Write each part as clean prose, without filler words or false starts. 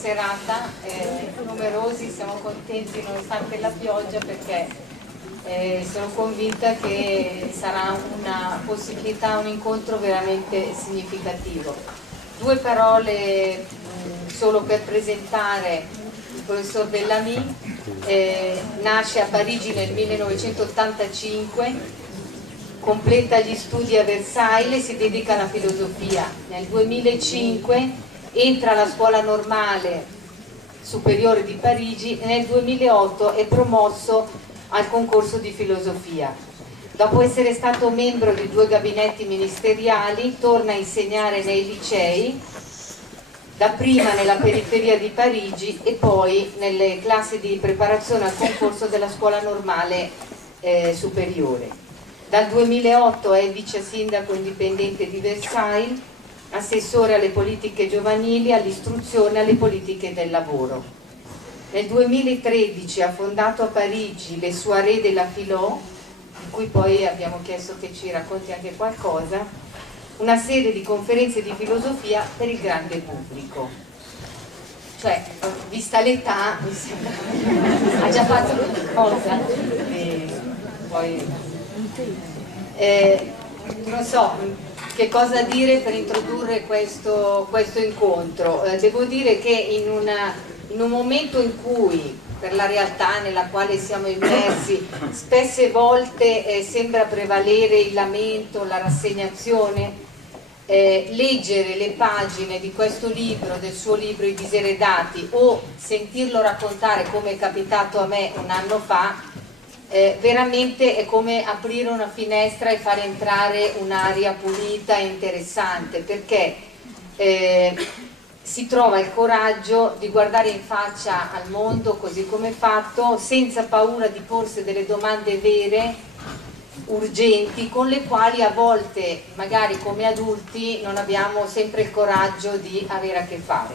serata, numerosi, siamo contenti nonostante la pioggia perché sono convinta che sarà una possibilità, un incontro veramente significativo. Due parole solo per presentare il professor Bellamy. Nasce a Parigi nel 1985, completa gli studi a Versailles e si dedica alla filosofia. Nel 2005 entra alla Scuola Normale Superiore di Parigi e nel 2008 è promosso al concorso di filosofia. Dopo essere stato membro di 2 gabinetti ministeriali, torna a insegnare nei licei, dapprima nella periferia di Parigi e poi nelle classi di preparazione al concorso della Scuola Normale Superiore. Dal 2008 è vice sindaco indipendente di Versailles, assessore alle politiche giovanili, all'istruzione e alle politiche del lavoro. Nel 2013 ha fondato a Parigi le Soirées de la Philo, di cui poi abbiamo chiesto che ci racconti anche qualcosa, una serie di conferenze di filosofia per il grande pubblico. Cioè, vista l'età, mi sembra, ha già fatto qualcosa. Poi, non so che cosa dire per introdurre questo incontro. Devo dire che in un momento in cui, per la realtà nella quale siamo immersi, spesse volte sembra prevalere il lamento, la rassegnazione, leggere le pagine di questo libro, del suo libro I diseredati, o sentirlo raccontare come è capitato a me un anno fa, veramente è come aprire una finestra e far entrare un'aria pulita e interessante, perché si trova il coraggio di guardare in faccia al mondo così come è fatto, senza paura di porsi delle domande vere, urgenti, con le quali a volte, magari come adulti, non abbiamo sempre il coraggio di avere a che fare.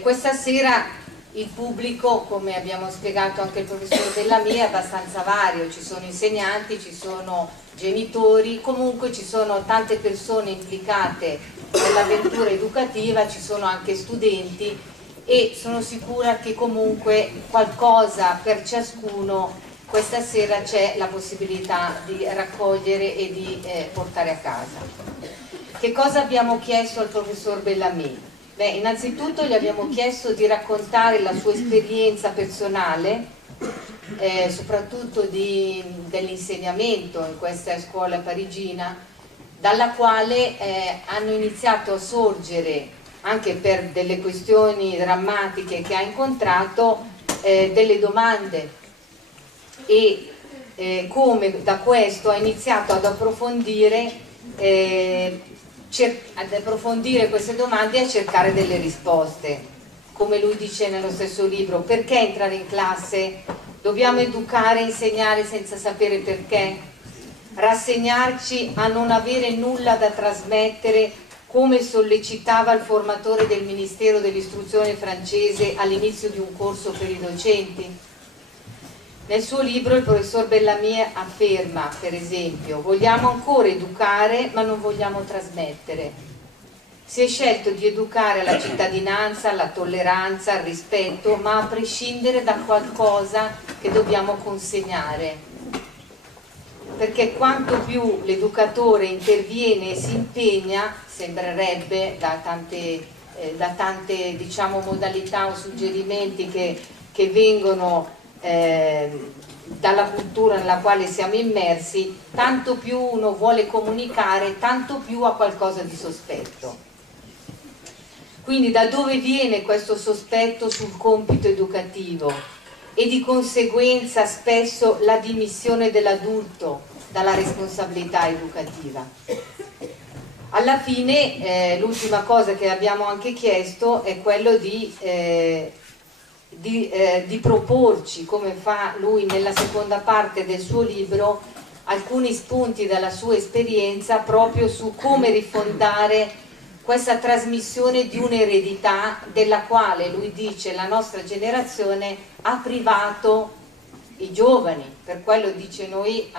Questa sera il pubblico, come abbiamo spiegato anche il professor Bellamy, è abbastanza vario, ci sono insegnanti, ci sono genitori, comunque ci sono tante persone implicate nell'avventura educativa, ci sono anche studenti e sono sicura che comunque qualcosa per ciascuno questa sera c'è la possibilità di raccogliere e di portare a casa. Che cosa abbiamo chiesto al professor Bellamy? Beh, innanzitutto gli abbiamo chiesto di raccontare la sua esperienza personale, soprattutto dell'insegnamento in questa scuola parigina, dalla quale hanno iniziato a sorgere, anche per delle questioni drammatiche che ha incontrato, delle domande e come da questo ha iniziato ad approfondire queste domande e a cercare delle risposte. Come lui dice nello stesso libro, perché entrare in classe? Dobbiamo educare e insegnare senza sapere perché? Rassegnarci a non avere nulla da trasmettere, come sollecitava il formatore del Ministero dell'Istruzione francese all'inizio di un corso per i docenti? Nel suo libro il professor Bellamy afferma, per esempio, vogliamo ancora educare ma non vogliamo trasmettere. Si è scelto di educare alla cittadinanza, alla tolleranza, al rispetto, ma a prescindere da qualcosa che dobbiamo consegnare. Perché quanto più l'educatore interviene e si impegna, sembrerebbe da tante diciamo, modalità o suggerimenti che vengono dalla cultura nella quale siamo immersi, tanto più uno vuole comunicare, tanto più ha qualcosa di sospetto. Quindi da dove viene questo sospetto sul compito educativo e di conseguenza spesso la dimissione dell'adulto dalla responsabilità educativa? Alla fine l'ultima cosa che abbiamo anche chiesto è quello di proporci, come fa lui nella seconda parte del suo libro, alcuni spunti dalla sua esperienza proprio su come rifondare questa trasmissione di un'eredità della quale lui dice la nostra generazione ha privato i giovani, per quello dice noi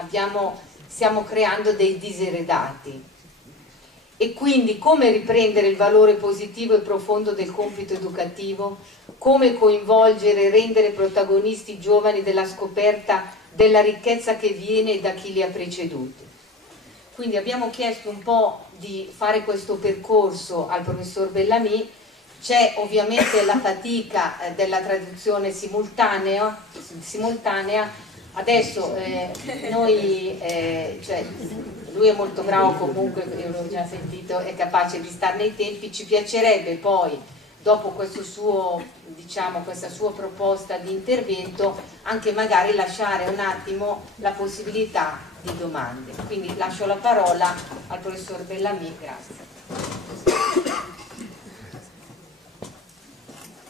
stiamo creando dei diseredati. E quindi come riprendere il valore positivo e profondo del compito educativo, come coinvolgere e rendere protagonisti i giovani della scoperta della ricchezza che viene da chi li ha preceduti. Quindi abbiamo chiesto un po' di fare questo percorso al professor Bellamy. C'è ovviamente la fatica della traduzione simultanea. Adesso cioè, lui è molto bravo comunque, io l'ho già sentito, è capace di stare nei tempi. Ci piacerebbe poi, dopo questo suo, diciamo, questa sua proposta di intervento, anche magari lasciare un attimo la possibilità di domande. Quindi lascio la parola al professor Bellamy, grazie.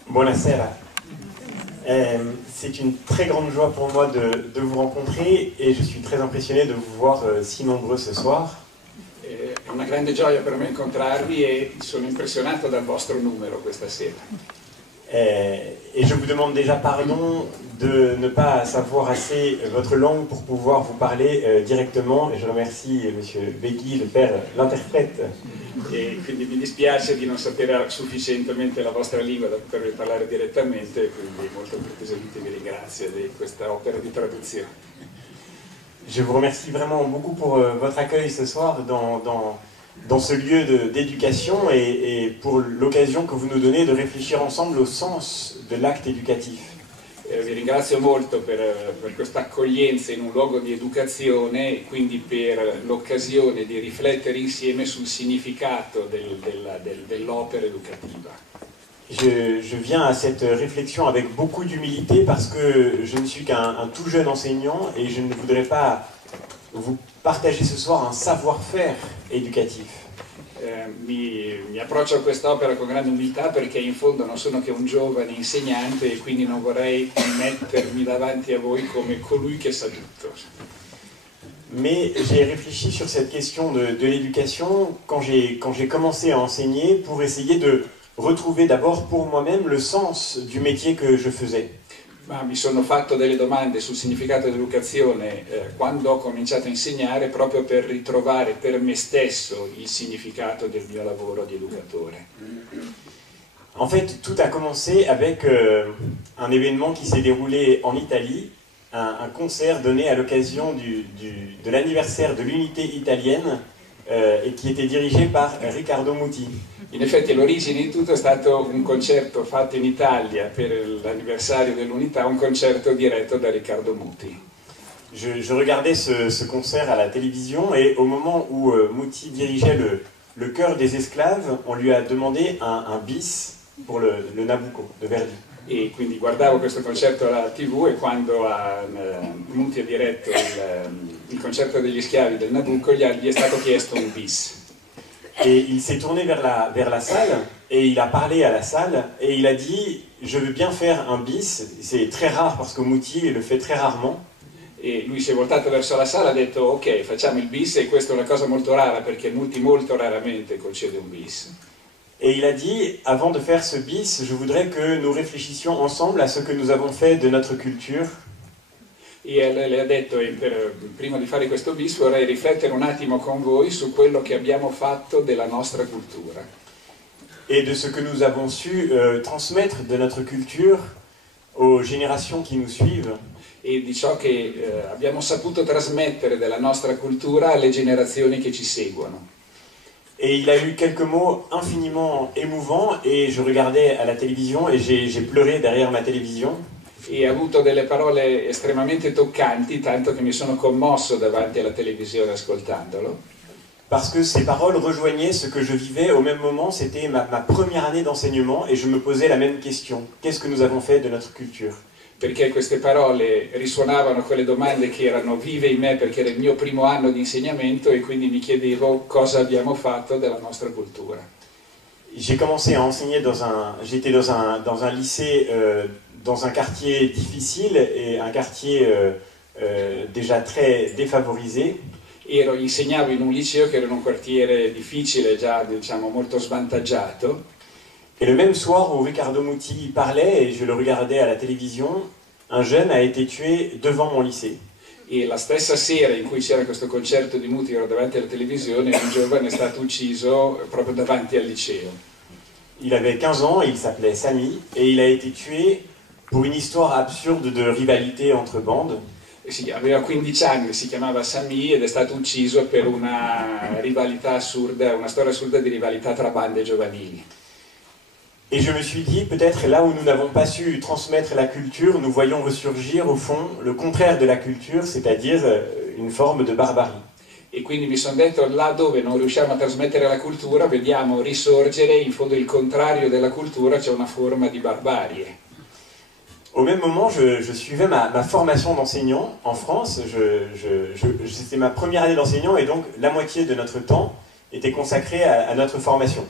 Buonasera. C'est une très grande joie pour moi de vous rencontrer et je suis très impressionné de vous voir si nombreux ce soir. È una grande gioia per me incontrarvi e sono impressionato dal vostro numero questa sera. Et je vous demande déjà pardon de ne pas savoir assez votre langue pour pouvoir vous parler directement et je remercie M. Beghi, l'interprète. E quindi mi dispiace di non sapere sufficientemente la vostra lingua da potervi parlare direttamente, quindi molto cortesemente vi ringrazio di questa opera di traduzione. Je vous remercie vraiment beaucoup pour votre accueil ce soir dans ce lieu d'éducation et pour l'occasion que vous nous donnez de réfléchir ensemble au sens de l'acte éducatif. Vi ringrazio molto per questa accoglienza in un luogo di educazione e quindi per l'occasione di riflettere insieme sul significato dell'opera educativa. Je viens à cette réflexion avec beaucoup d'humilité parce que je ne suis qu'un tout jeune enseignant et je ne voudrais pas vous partager ce soir un savoir-faire éducatif. Mi approccio a quest'opera con grande umiltà perché in fondo non sono che un giovane insegnante e quindi non vorrei mettermi davanti a voi come colui che sa tutto. Mais j'ai réfléchi sur cette question de l'éducation quand j'ai commencé à enseigner pour essayer de retrouver d'abord pour moi-même le sens du métier que je faisais. Ma mi sono fatto delle domande sul significato dell'educazione quando ho cominciato a insegnare proprio per ritrovare per me stesso il significato del mio lavoro di educatore. En fait, tout a commencé avec un événement qui s'est déroulé en Italie, un concert donné à l'occasion de l'anniversaire de l'unité italienne et qui était dirigé par Riccardo Muti. In effetti l'origine di tutto è stato un concerto fatto in Italia per l'anniversario dell'unità, un concerto diretto da Riccardo Muti. Je regardais ce concert à la télévision et au moment où Muti dirigeait le chœur des esclaves, on lui a demandé un bis pour le Nabucco de Verdi. E quindi guardavo questo concerto alla TV e quando Muti ha diretto il concerto degli schiavi del Nabucco gli è stato chiesto un bis. Et il s'est tourné vers la salle et il a parlé à la salle et il a dit « Je veux bien faire un bis ». C'est très rare parce que Muti le fait très rarement. E lui si è voltato verso la sala e ha detto ok, facciamo il bis, e questa è una cosa molto rara perché Muti molto raramente concede un bis. Et il a dit, avant de faire ce bis, je voudrais que nous réfléchissions ensemble à ce que nous avons fait de notre culture. E le ha detto, prima di fare questo bis vorrei riflettere un attimo con voi su quello che abbiamo fatto della nostra cultura. Et de ce que nous avons su transmettre de notre culture aux générations qui nous suivent. E di ciò che abbiamo saputo trasmettere della nostra cultura alle generazioni che ci seguono. Et il a eu quelques mots infiniment émouvants et je regardais à la télévision et j'ai pleuré derrière ma télévision. E ha avuto delle parole estremamente toccanti, tanto che mi sono commosso davanti alla televisione ascoltandolo. Parce que ces paroles rejoignaient ce que je vivais au même moment, c'était ma première année d'enseignement et je me posais la même question. Qu'est-ce que nous avons fait de notre culture? Perché queste parole risuonavano quelle domande che erano vive in me perché era il mio primo anno di insegnamento e quindi mi chiedevo cosa abbiamo fatto della nostra cultura. J'ai commencé à enseigner j'étais dans un lycée, dans un quartier difficile et un quartier déjà très défavorisé. Insegnavo in un liceo che era in un quartiere difficile, già diciamo molto svantaggiato. Et le même soir où Riccardo Muti parlait et je le regardais à la télévision, un jeune a été tué devant mon lycée. E la stessa sera in cui c'era questo concerto di Mutiaro davanti alla televisione, un giovane è stato ucciso proprio davanti al liceo. Il avait 15 ans, il s'appelait Sami, et il a été tué pour une histoire absurde de rivalité entre bandes. Sì, aveva 15 anni, si chiamava Sami ed è stato ucciso per una rivalità assurda, una storia assurda di rivalità tra bande giovanili. Et je me suis dit, peut-être là où nous n'avons pas su transmettre la culture, nous voyons ressurgir au fond le contraire de la culture, c'est-à-dire une forme de barbarie. E quindi mi sono detto, là dove non riusciamo a trasmettere la cultura, vediamo risorgere in fondo il contrario della cultura, c'è una forma di barbarie. Au même moment, je suivais ma formation d'enseignant en France. C'était ma première année d'enseignant et donc la moitié de notre temps était consacré à notre formation.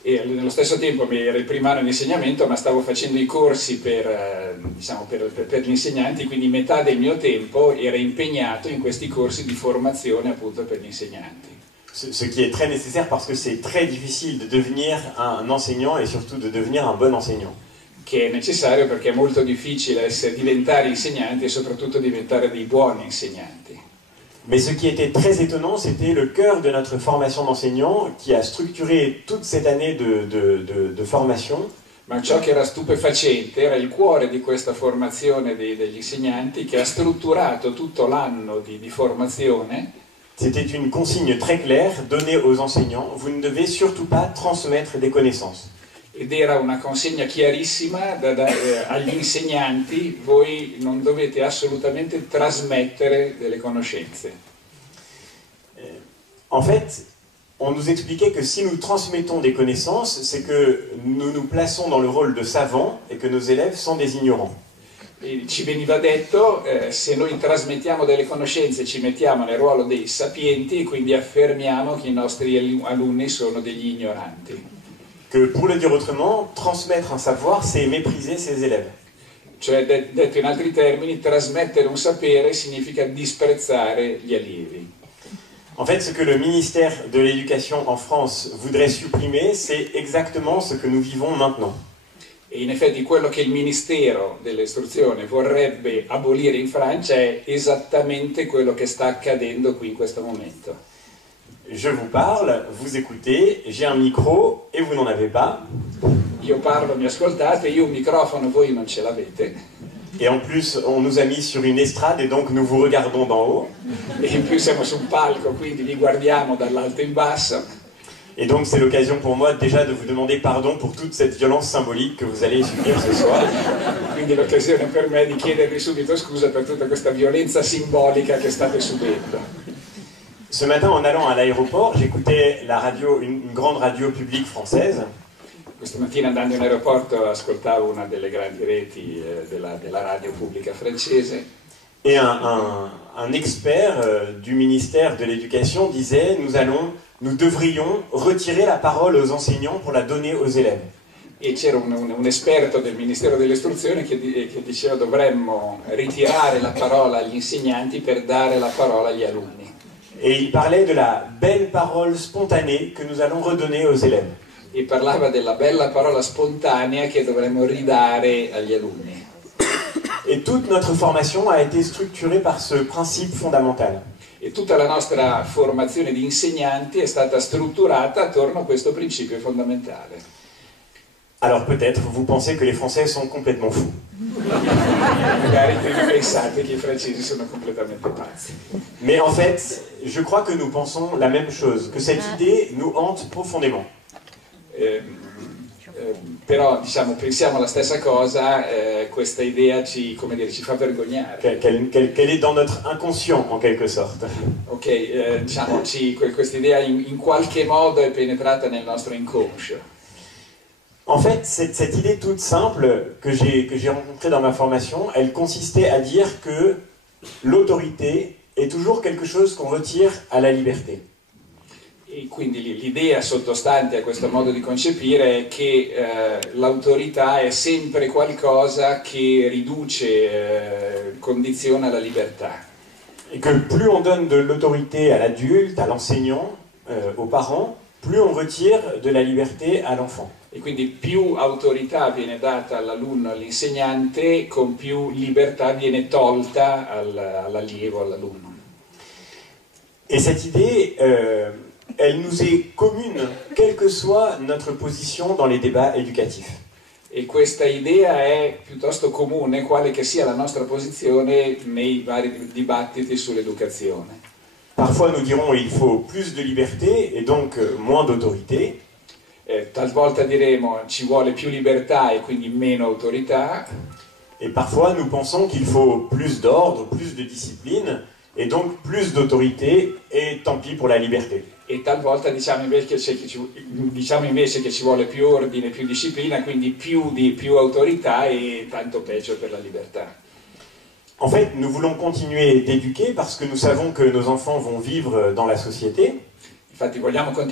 E nello stesso tempo era il primo anno di insegnamento, ma stavo facendo i corsi per gli insegnanti, quindi metà del mio tempo era impegnato in questi corsi di formazione appunto per gli insegnanti. Ce qui est très nécessaire parce que c'est très difficile de devenir un enseignant et surtout de devenir un bon enseignant. Che è necessario perché è molto difficile diventare insegnanti e soprattutto diventare dei buoni insegnanti. Mais ce qui était très étonnant, c'était le cœur de notre formation d'enseignant qui a structuré toute cette année de formation. Ma ciò che era stupefacente era il cuore di questa formazione degli insegnanti che ha strutturato tutto l'anno di formazione. C'était une consigne très claire donnée aux enseignants, vous ne devez surtout pas transmettre des connaissances. Ed era una consegna chiarissima agli insegnanti, voi non dovete assolutamente trasmettere delle conoscenze. En fait, on nous expliquait que si nous transmettons des connaissances, c'est que nous nous plaçons dans le rôle de savants et que nos élèves sont des ignorants. E ci veniva detto, se noi trasmettiamo delle conoscenze ci mettiamo nel ruolo dei sapienti e quindi affermiamo che i nostri alunni sono degli ignoranti. Que pour le dire autrement, transmettre un savoir, c'est mépriser ses élèves. Cioè, detto in altri termini, trasmettere un sapere significa disprezzare gli allievi. En fait, ce que le ministère de l'Éducation en France voudrait supprimer, c'est exactement ce que nous vivons maintenant. E in effetti quello che il Ministero dell'Istruzione vorrebbe abolire in Francia è esattamente quello che sta accadendo qui in questo momento. Je vous parle, vous écoutez, j'ai un micro et vous n'en avez pas. Io parlo, mi ascoltate, io un microfono, voi non ce l'avete. Et en plus, on nous a mis sur une estrade et donc nous vous regardons d'en haut. E in più siamo su un palco, quindi vi guardiamo dall'alto in basso. Et donc c'est l'occasion pour moi déjà de vous demander pardon pour toute cette violence symbolique que vous allez subir ce soir. Quindi l'occasione per me di chiedervi subito scusa per tutta questa violenza simbolica che state subendo. Ce matin, en allant à l'aéroport, j'écoutais la radio, une grande radio publique française. Questa mattina andando in aeroporto ascoltavo una delle grandi reti della radio pubblica francese. Et un expert du ministère de l'Éducation disait nous devrions retirer la parole aux enseignants pour la donner aux élèves. E c'era un esperto del Ministero dell'Istruzione che diceva dovremmo ritirare la parola agli insegnanti per dare la parola agli alunni. Et il parlait de la belle parole spontanée que nous allons redonner aux élèves. E parlava della bella parola spontanea che dovremmo ridare agli alunni. Et toute notre formation a été structurée par ce principe fondamental. E tutta la nostra formazione di insegnanti è stata strutturata attorno a questo principio fondamentale. Alors peut-être vous pensez que les Français sont complètement fous. Magari pensate che i francesi sono completamente pazzi. Mais en fait, je crois que nous pensons la même chose, que cette idée nous hante profondément. Però diciamo, pensiamo la stessa cosa, questa idea ci fa vergognare. Qu'elle est dans notre inconscient en quelque sorte. Ok, diciamo, questa idea in qualche modo è penetrata nel nostro inconscio. En fait, cette idée toute simple que j'ai rencontrée dans ma formation, elle consistait à dire que l'autorité est toujours quelque chose qu'on retire à la liberté. E quindi l'idea sottostante a questo modo di concepire è che l'autorità è sempre qualcosa che riduce, condiziona la libertà. Et que plus on donne de l'autorité à l'adulte, à l'enseignant, aux parents, plus on retire de la liberté à l'enfant. E quindi più autorità viene data all'alunno, all'insegnante, con più libertà viene tolta all'allievo, all'alunno. Et cette idée, elle nous est commune, quelle que soit notre position dans les débats éducatifs. E questa idea è piuttosto comune, quale che sia la nostra posizione nei vari dibattiti sull'educazione. Parfois nous dirons il faut plus de liberté et donc moins d'autorité. Talvolta diremo ci vuole più libertà e quindi meno autorità. Et parfois nous pensons qu'il faut plus d'ordre, plus de discipline et donc plus d'autorité et tant pis pour la liberté. E talvolta diciamo invece che ci vuole più ordine, più disciplina, quindi più autorità e tanto peggio per la libertà. En fait, nous voulons continuer d'éduquer parce que nous savons que nos enfants vont vivre dans la société. Infatti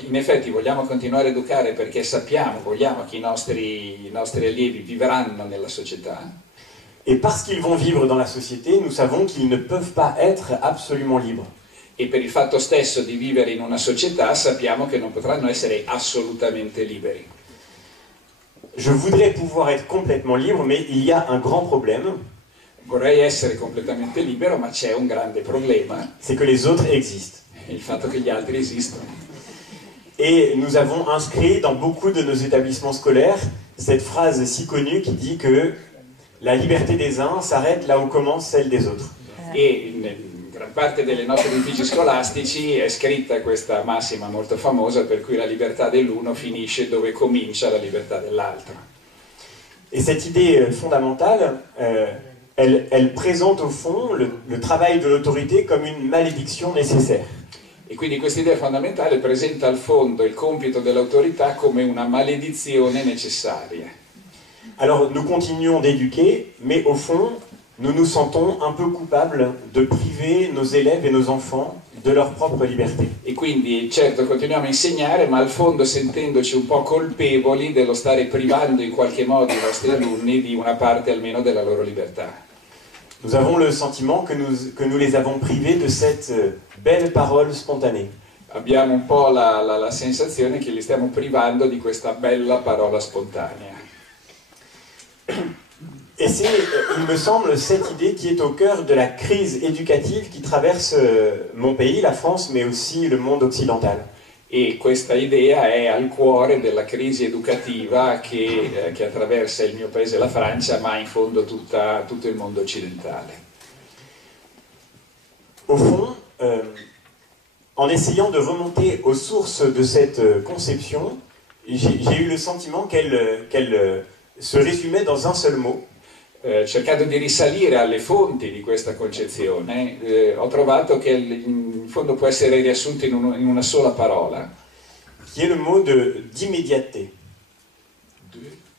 in effetti vogliamo continuare a educare perché vogliamo che i nostri allievi vivranno nella società. Et parce qu'ils vont vivre dans la société, nous savons qu'ils ne peuvent pas être absolument libres. E per il fatto stesso di vivere in una società sappiamo che non potranno essere assolutamente liberi. Je voudrais pouvoir être complètement libre, mais il y a un grand problème. Vorrei essere completamente libero, ma c'è un grande problema. C'est que les autres existent. Il fatto che gli altri esistono. Et nous avons inscrit dans beaucoup de nos établissements scolaires cette phrase si connue qui dit que la liberté des uns s'arrête là où commence celle des autres. E in gran parte dei nostri edifici scolastici è scritta questa massima molto famosa per cui la libertà dell'uno finisce dove comincia la libertà dell'altro. Et cette idée fondamentale, elle présente au fond le travail de l'autorité comme une malédiction nécessaire. E quindi questa idea fondamentale presenta al fondo il compito dell'autorità come una maledizione necessaria. Alors nous continuons d'éduquer, mais au fond, nous nous sentons un peu coupables de priver nos élèves et nos enfants de leur propre liberté. E quindi certo continuiamo a insegnare, ma al fondo sentendoci un po' colpevoli dello stare privando in qualche modo i nostri alunni di una parte almeno della loro libertà. Nous avons le sentiment que nous les avons privés de cette belle parole spontanée. Abbiamo un po' la sensazione che li stiamo privando di questa bella parola spontanea. Et c'est, il me semble, cette idée qui est au cœur de la crise éducative qui traverse mon pays, la France, mais aussi le monde occidental. E questa idea è al cuore della crisi educativa che attraversa il mio paese, la Francia, ma in fondo tutto il mondo occidentale. Au fond, en essayant de remonter aux sources de cette conception, j'ai eu le sentiment qu'elle se résumait dans un seul mot. Cercando di risalire alle fonti di questa concezione, ho trovato che in fondo può essere riassunto in una sola parola. Qui est le mot d'immédiateté.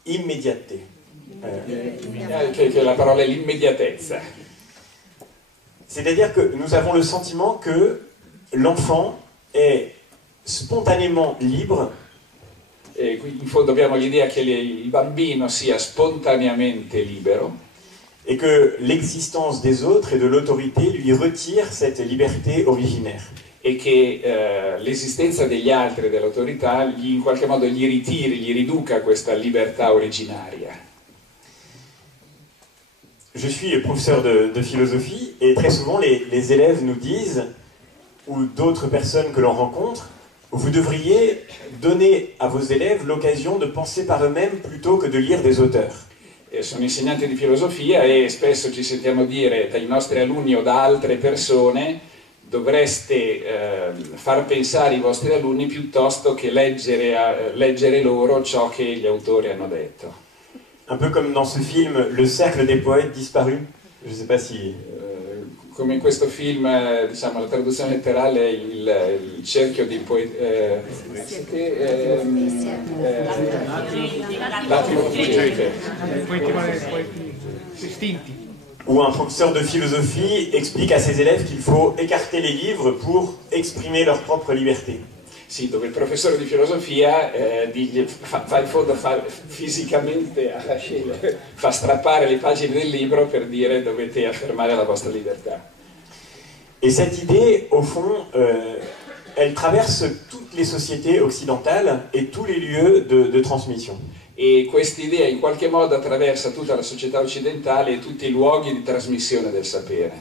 Immédiateté. Che la parola è l'immediatezza. C'est-à-dire que nous avons le sentiment que l'enfant est spontanément libre. In fondo abbiamo l'idea che il bambino sia spontaneamente libero et que l'existence des autres et de l'autorité lui retire cette liberté originaire. E che l'esistenza degli altri e dell'autorità in qualche modo gli ritiri, gli riduca questa libertà originaria. Je suis professeur de philosophie et très souvent les élèves nous disent, ou d'autres personnes que l'on rencontre, vous devriez donner à vos élèves l'occasion de penser par eux-mêmes plutôt que de lire des auteurs. Sono insegnante di filosofia e spesso ci sentiamo dire dai nostri alunni o da altre persone dovreste far pensare i vostri alunni piuttosto che leggere loro ciò che gli autori hanno detto. Un peu comme dans ce film Le cercle des poètes disparus. Je ne sais pas si... Come in questo film, diciamo, la traduzione letterale è il cerchio di poeti... Où un professeur de philosophie explique à ses élèves qu'il faut écarter les livres pour exprimer leur propre liberté. Sì, dove il professore di filosofia fa fisicamente fa strappare le pagine del libro per dire dovete affermare la vostra libertà. Et cette idée, au fond, elle traverse toutes les sociétés occidentales et tous les lieux de transmission. E quest'idea in qualche modo attraversa tutta la società occidentale e tutti i luoghi di trasmissione del sapere.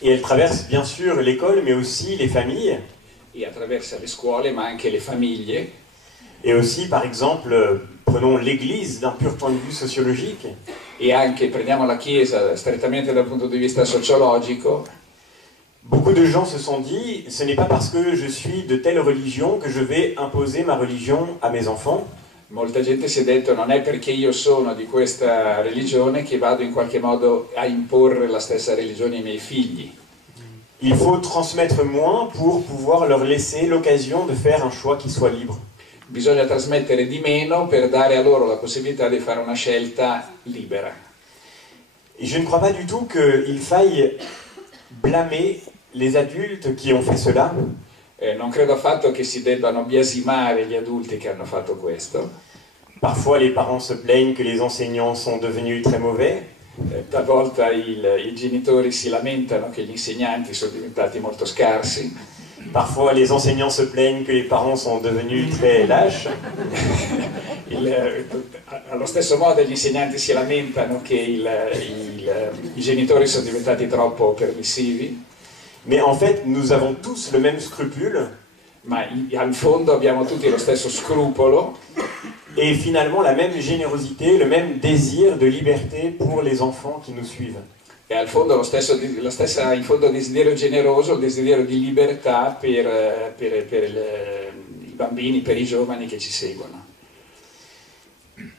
Et elle traverse bien sûr l'école, mais aussi les familles. E attraversa le scuole, ma anche le famiglie. Et aussi, par exemple, prenons l'Église d'un pur point de vue sociologique. E anche prendiamo la Chiesa strettamente dal punto di vista sociologico. Beaucoup de gens se sont dit, ce n'est pas parce que je suis de telle religion que je vais imposer ma religion à mes enfants. Molta gente si è detto non è perché io sono di questa religione che vado in qualche modo a imporre la stessa religione ai miei figli. Il faut transmettre moins pour pouvoir leur laisser l'occasion de faire un choix qui soit libre. Bisogna trasmettere di meno per dare a loro la possibilità di fare una scelta libera. Et je ne crois pas du tout qu'il faille blâmer les adultes qui ont fait cela. Non credo affatto che si debbano biasimare gli adulti che hanno fatto questo. Parfois les parents se plaignent que les enseignants sont devenus très mauvais. Talvolta i genitori si lamentano che gli insegnanti sono diventati molto scarsi. Parfois les enseignants se plaignent que les parents sont devenus très lâches. Allo stesso modo gli insegnanti si lamentano che i genitori sono diventati troppo permissivi. Mais en fait, nous avons tous le même scrupule. Ma al fondo abbiamo tutti lo stesso scrupolo. Et finalement la même générosité, le même désir de liberté pour les enfants qui nous suivent. E al fondo lo stesso in fondo desiderio generoso, il desiderio di libertà per i bambini, per i giovani che ci seguono.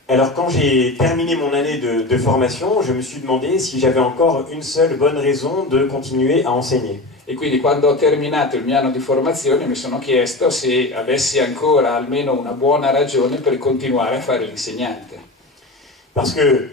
Alors quand j'ai terminé mon année de formation, je me suis demandé si j'avais encore une seule bonne raison de continuer à enseigner. E quindi quando ho terminato il mio anno di formazione mi sono chiesto se avessi ancora almeno una buona ragione per continuare a fare l'insegnante. Parce que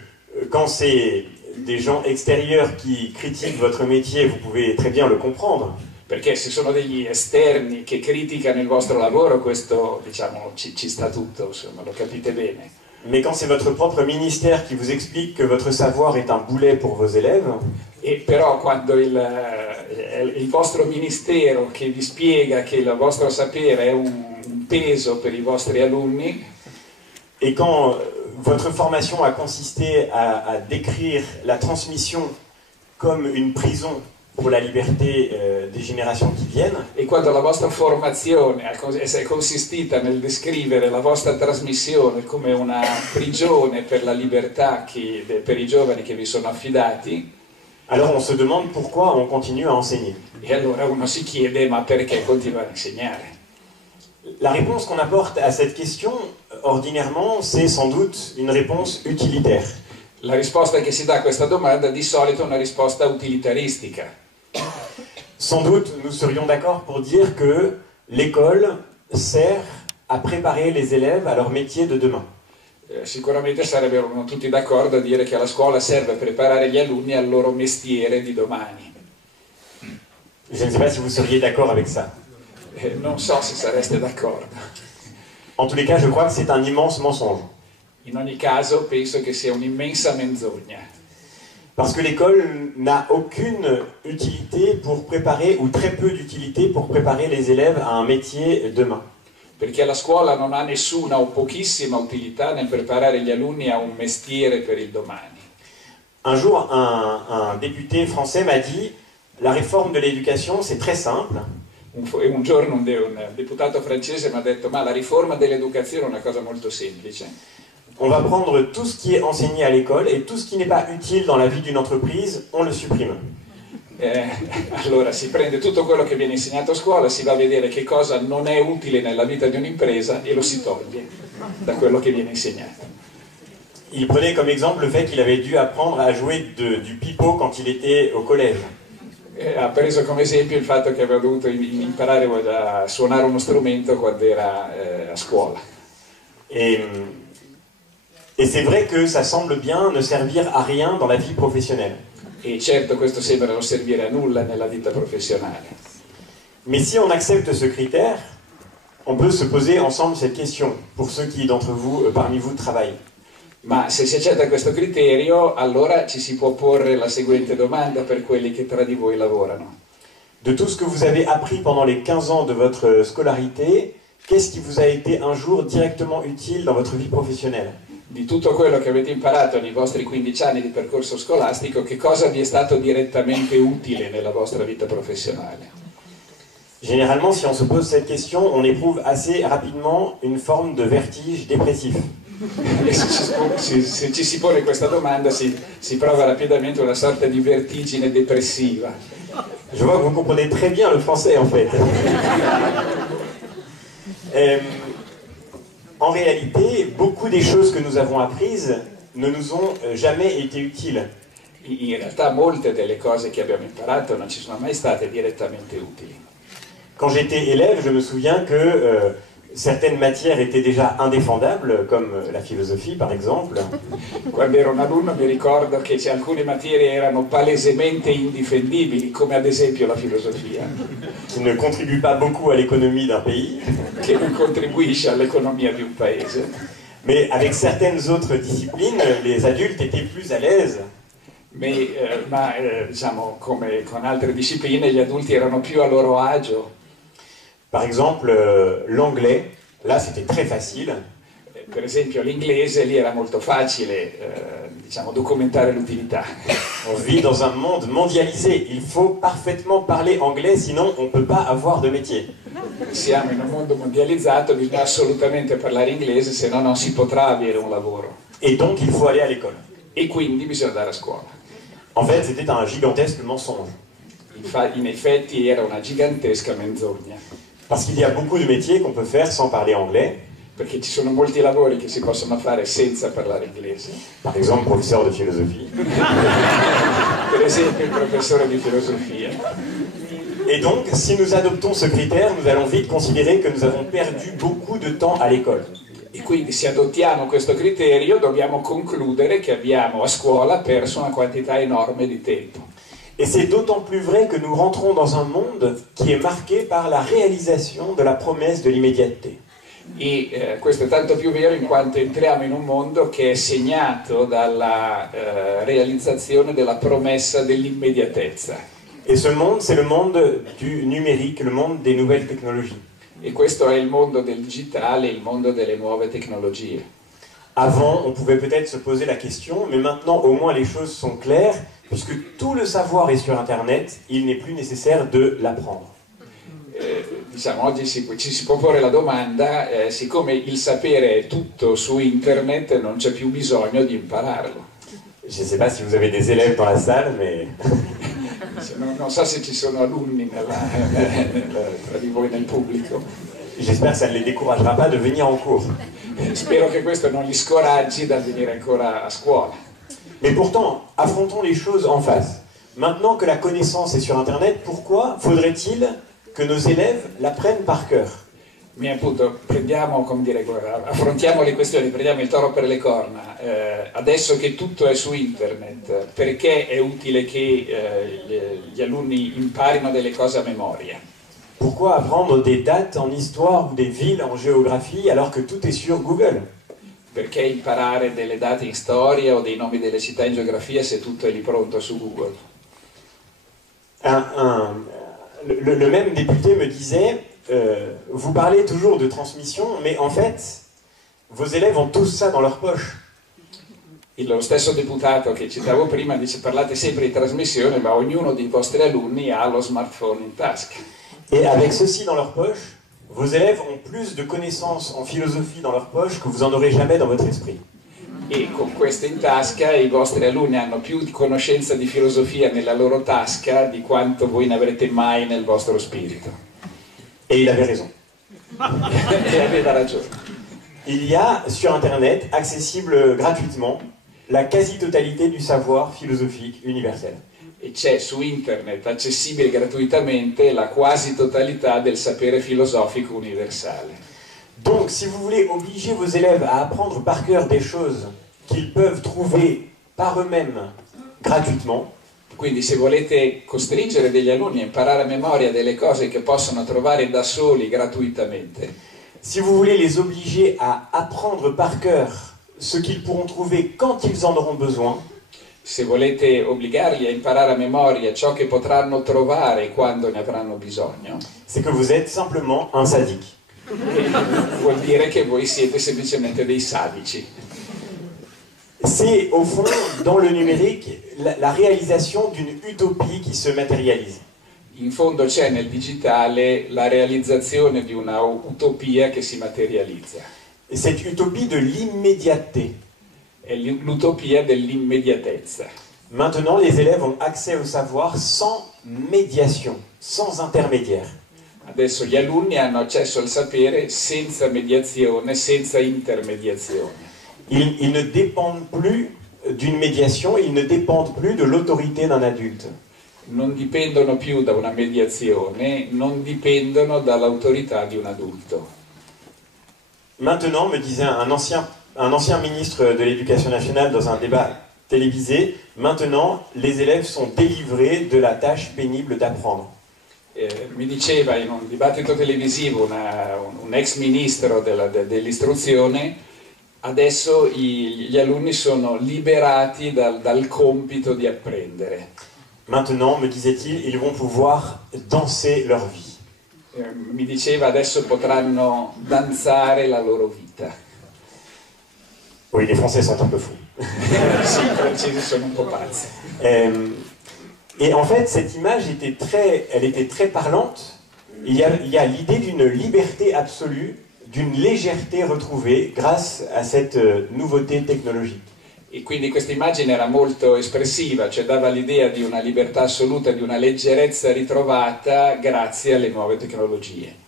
quand c'est des gens extérieurs qui critiquent votre métier, vous pouvez très bien le comprendre. Perché se sono degli esterni che criticano il vostro lavoro, questo diciamo ci sta tutto, insomma, lo capite bene. Mais quand c'est votre propre ministère qui vous explique que votre savoir est un boulet pour vos élèves, e però quando il vostro ministero che vi spiega che il vostro sapere è un peso per i vostri alunni, et quand votre formation a consisté à décrire la transmission comme une prison pour la liberté des générations qui viennent, e quando la vostra formazione è consistita nel descrivere la vostra trasmissione come una prigione per la libertà per i giovani che vi sono affidati, alors on se demande pourquoi on continue à enseigner. e allora uno si chiede ma perché continuare a insegnare? La réponse qu'on apporte à cette question, ordinairement, c'est sans doute une réponse utilitaire. La risposta che si dà a questa domanda di solito è una risposta utilitaristica. Sans doute, nous serions d'accord pour dire que l'école sert à préparer les élèves à leur métier de demain. Sicuramente sarebbero tutti d'accordo a dire che la scuola serve a preparare gli alunni al loro mestiere di domani. Je ne sais pas si vous seriez d'accord avec ça. Non so se sareste d'accordo. En tous les cas, je crois que c'est un immense mensonge. In ogni caso penso che sia un'immensa menzogna. Parce que l'école n'a aucune utilité pour préparer, ou très peu d'utilité pour préparer les élèves à un métier demain. Perché la scuola non ha nessuna o pochissima utilità nel preparare gli alunni a un mestiere per il domani. Un jour, un député français m'a dit « La réforme de l'éducation, c'est très simple. » Un giorno un deputato francese mi ha detto ma la riforma dell'educazione è una cosa molto semplice. On va prendre tout ce qui est enseigné à l'école et tout ce qui n'est pas utile dans la vie d'une entreprise, on le supprime. Allora si prende tutto quello che viene insegnato a scuola, si va a vedere che cosa non è utile nella vita di un'impresa e lo si toglie da quello che viene insegnato. Il prenait comme exemple le fait qu'il avait dû apprendre à jouer du pipeau quand il était au collège. Ha preso come esempio il fatto che aveva dovuto imparare a suonare uno strumento quando era a scuola. Et c'est vrai que ça semble bien ne servir à rien dans la vie professionnelle. E certo questo sembra non servire a nulla nella vita professionale. Mais si on accepte ce critère, on peut se poser ensemble cette question, pour ceux qui d'entre vous, parmi vous, travaillent. Ma se si accetta questo criterio, allora ci si può porre la seguente domanda per quelli che tra di voi lavorano. De tout ce que vous avez appris pendant les 15 ans de votre scolarité, qu'est-ce qui vous a été un jour directement utile dans votre vie professionnelle? Di tutto quello che avete imparato nei vostri 15 anni di percorso scolastico, che cosa vi è stato direttamente utile nella vostra vita professionale? Généralement, si on se pose cette question, on éprouve assez rapidement une forme de vertige dépressif. E se ci si pone questa domanda si prova rapidamente una sorta di vertigine depressiva. Je vois que vous comprenez très bien le français en fait. En réalité, beaucoup des choses que nous avons apprises ne nous ont jamais été utiles. In realtà molte delle cose che abbiamo imparato non ci sono mai state direttamente utili. Quand j'étais élève, je me souviens que certaines matières étaient déjà indéfendables, comme la philosophie par exemple. Quando ero un alunno mi ricordo che alcune materie erano palesemente indifendibili, come ad esempio la filosofia. Qui ne contribuent pas beaucoup à l'économie d'un pays. Che non contribuisce all'economia di un paese. Mais avec certaines autres disciplines, les adultes étaient plus à l'aise. Diciamo, come con altre discipline, gli adulti erano più a loro agio. Par exemple, l'anglais, là c'était très facile. Per esempio l'inglese, lì era molto facile diciamo, documentare l'utilità. On vit dans un monde mondialisé, il faut parfaitement parler anglais, sinon on ne peut pas avoir de métier. Siamo in un mondo mondializzato, bisogna assolutamente parlare inglese, se no non si potrà avere un lavoro. Et donc il faut aller à l'école. E quindi bisogna andare a scuola. En fait, c'était un gigantesque mensonge. In effetti era una gigantesca menzogna. Parce qu'il y a beaucoup de métiers qu'on peut faire sans parler anglais. Perché ci sono molti lavori che si possono fare senza parlare inglese. Par exemple, professeur de philosophie. Per esempio il professore di filosofia. Et donc, si nous adoptons ce critère, nous allons vite considérer que nous avons perdu beaucoup de temps à l'école. E quindi se adottiamo questo criterio dobbiamo concludere che abbiamo a scuola perso una quantità enorme di tempo. Et c'est d'autant plus vrai que nous rentrons dans un monde qui est marqué par la réalisation de la promesse de l'immédiateté. Questo è tanto più vero in quanto entriamo in un mondo che è segnato dalla realizzazione della promessa dell'immediatezza. Et ce monde, c'est le monde du numérique, le monde des nouvelles technologies. E questo è il mondo del digitale, il mondo delle nuove tecnologie. Avant, on pouvait peut-être se poser la question, mais maintenant au moins les choses sont claires, puisque tout le savoir est sur Internet, il n'est plus nécessaire de l'apprendre. Diciamo, oggi ci si può porre la domanda, siccome il sapere è tutto su Internet, non c'è più bisogno di impararlo. Je ne sais pas si vous avez des élèves dans la salle, mais... Non so se ci sono alunni tra di voi nel pubblico. J'espère que ça ne les découragera pas de venir en cours. Spero che questo non li scoraggi dal venire ancora a scuola. Mais pourtant, affrontons les choses en face. Maintenant que la connaissance est sur Internet, pourquoi faudrait-il que nos élèves l'apprennent par cœur? Ma appunto, affrontiamo le questioni, prendiamo il toro per le corna. Adesso che tutto è su Internet, perché è utile che gli alunni imparino delle cose a memoria? Pourquoi apprendre des dates en histoire ou des villes en géographie alors que tout est sur Google? Perché imparare delle date in storia o dei nomi delle città in geografia se tutto è lì pronto su Google? Le même député me disait, vous parlez toujours de transmission, mais en fait, vos élèves ont tous ça dans leur poche. Lo stesso deputato che citavo prima dice: parlate sempre di trasmissione, ma ognuno dei vostri alunni ha lo smartphone in tasca. Et avec ceci dans leur poche, vos élèves ont plus de connaissances en philosophie dans leur poche que vous en aurez jamais dans votre esprit. E con questo in tasca i vostri alunni hanno più conoscenza di filosofia nella loro tasca di quanto voi ne avrete mai nel vostro spirito. Et il avait raison. E aveva ragione. Il y a sur Internet, accessible gratuitement, la quasi-totalité du savoir philosophique universel. E c'è su internet accessibile gratuitamente la quasi totalità del sapere filosofico universale. Donc, si vous voulez obliger vos élèves à apprendre par cœur des choses qu'ils peuvent trouver par eux-mêmes gratuitement, quindi se volete costringere degli alunni a imparare a memoria delle cose che possono trovare da soli gratuitamente, si vous voulez les obliger à apprendre par cœur ce qu'ils pourront trouver quand ils en auront besoin, Se volete obbligarli a imparare a memoria ciò che potranno trovare quando ne avranno bisogno, c'est que vous êtes simplement un sadique. vuol dire che voi siete semplicemente dei sadici. C'est au fond, dans le numérique, la réalisation d'une utopie qui se matérialise. In fondo c'è nel digitale la realizzazione di una utopia che si materializza. Et cette utopie de l'immédiateté. È l'utopia dell'immediatezza. Maintenant, les élèves ont accès au savoir sans médiation, sans intermédiaire. Adesso gli alunni hanno accesso al sapere senza mediazione, senza intermediazione. Ils ne dépendent plus d'une médiation, ils ne dépendent plus de l'autorité d'un adulte. Non dipendono più da una mediazione, non dipendono dall'autorità di un adulto. Maintenant, me disait un ancien ministre de l'Éducation nationale dans un débat télévisé, maintenant les élèves sont délivrés de la tâche pénible d'apprendre. Mi diceva in un dibattito televisivo un ex ministro dell'istruzione, adesso gli alunni sono liberati dal compito di apprendere. Maintenant, me disait-il, ils vont pouvoir danser leur vie. Mi diceva adesso potranno danzare la loro vita. Oui, les Français sont un peu fous. Sì, i francesi sono un po' pazzi. Et en fait, cette image elle était très parlante. Il y a l'idée d'une liberté absolue, d'une légèreté retrouvée grâce à cette nouveauté technologique. E quindi questa immagine era molto espressiva, cioè dava l'idea di una libertà assoluta, di una leggerezza ritrovata grazie alle nuove tecnologie.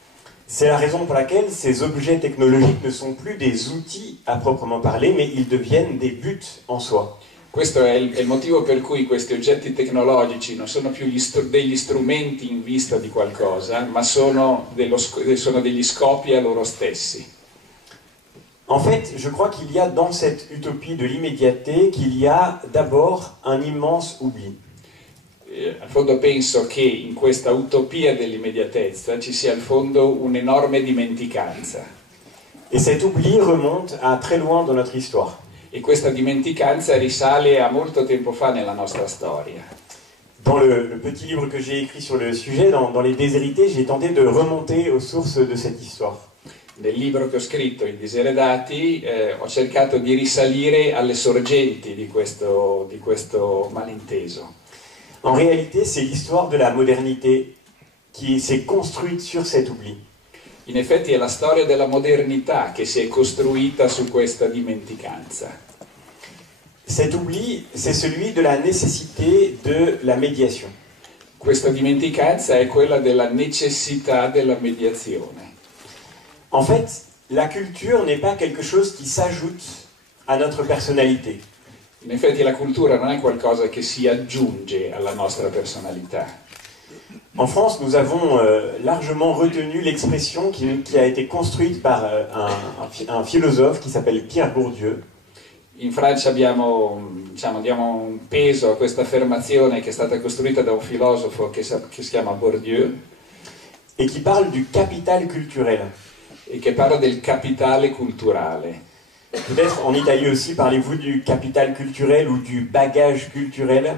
C'est la raison pour laquelle ces objets technologiques ne sont plus des outils à proprement parler, mais ils deviennent des buts en soi. Questo è il motivo per cui questi oggetti tecnologici non sono più degli strumenti in vista di qualcosa, ma sono degli scopi a loro stessi. En fait, je crois qu'il y a dans cette utopie de l'immédiateté, qu'il y a d'abord un immense oubli. Al fondo penso che in questa utopia dell'immediatezza ci sia al fondo un'enorme dimenticanza. Et cet oubli remonte à très loin dans notre histoire. E questa dimenticanza risale a molto tempo fa nella nostra storia. Dans le petit livre que j'ai écrit sur le sujet, dans Les Déshérités, j'ai tenté de remonter aux sources de cette histoire. Nel libro che ho scritto, I Diseredati, ho cercato di risalire alle sorgenti di questo malinteso. En réalité, c'est l'histoire de la modernité qui s'est construite sur cet oubli. In effetti è la storia della modernità che si è costruita su questa dimenticanza. Cet oubli, c'est celui de la nécessité de la médiation. Questa dimenticanza è quella della necessità della mediazione. En fait, la culture n'est pas quelque chose qui s'ajoute à notre personnalité. In effetti la cultura non è qualcosa che si aggiunge alla nostra personalità. En France, nous avons largement retenu l'expression qui a été construite par un philosophe qui s'appelle Pierre Bourdieu. In Francia diamo un peso a questa affermazione che è stata costruita da un filosofo che si chiama Bourdieu. Et qui parle du capital culturel. E che parla del capitale culturale. Peut-être en Italie aussi, parlez-vous du capital culturel ou du bagage culturel?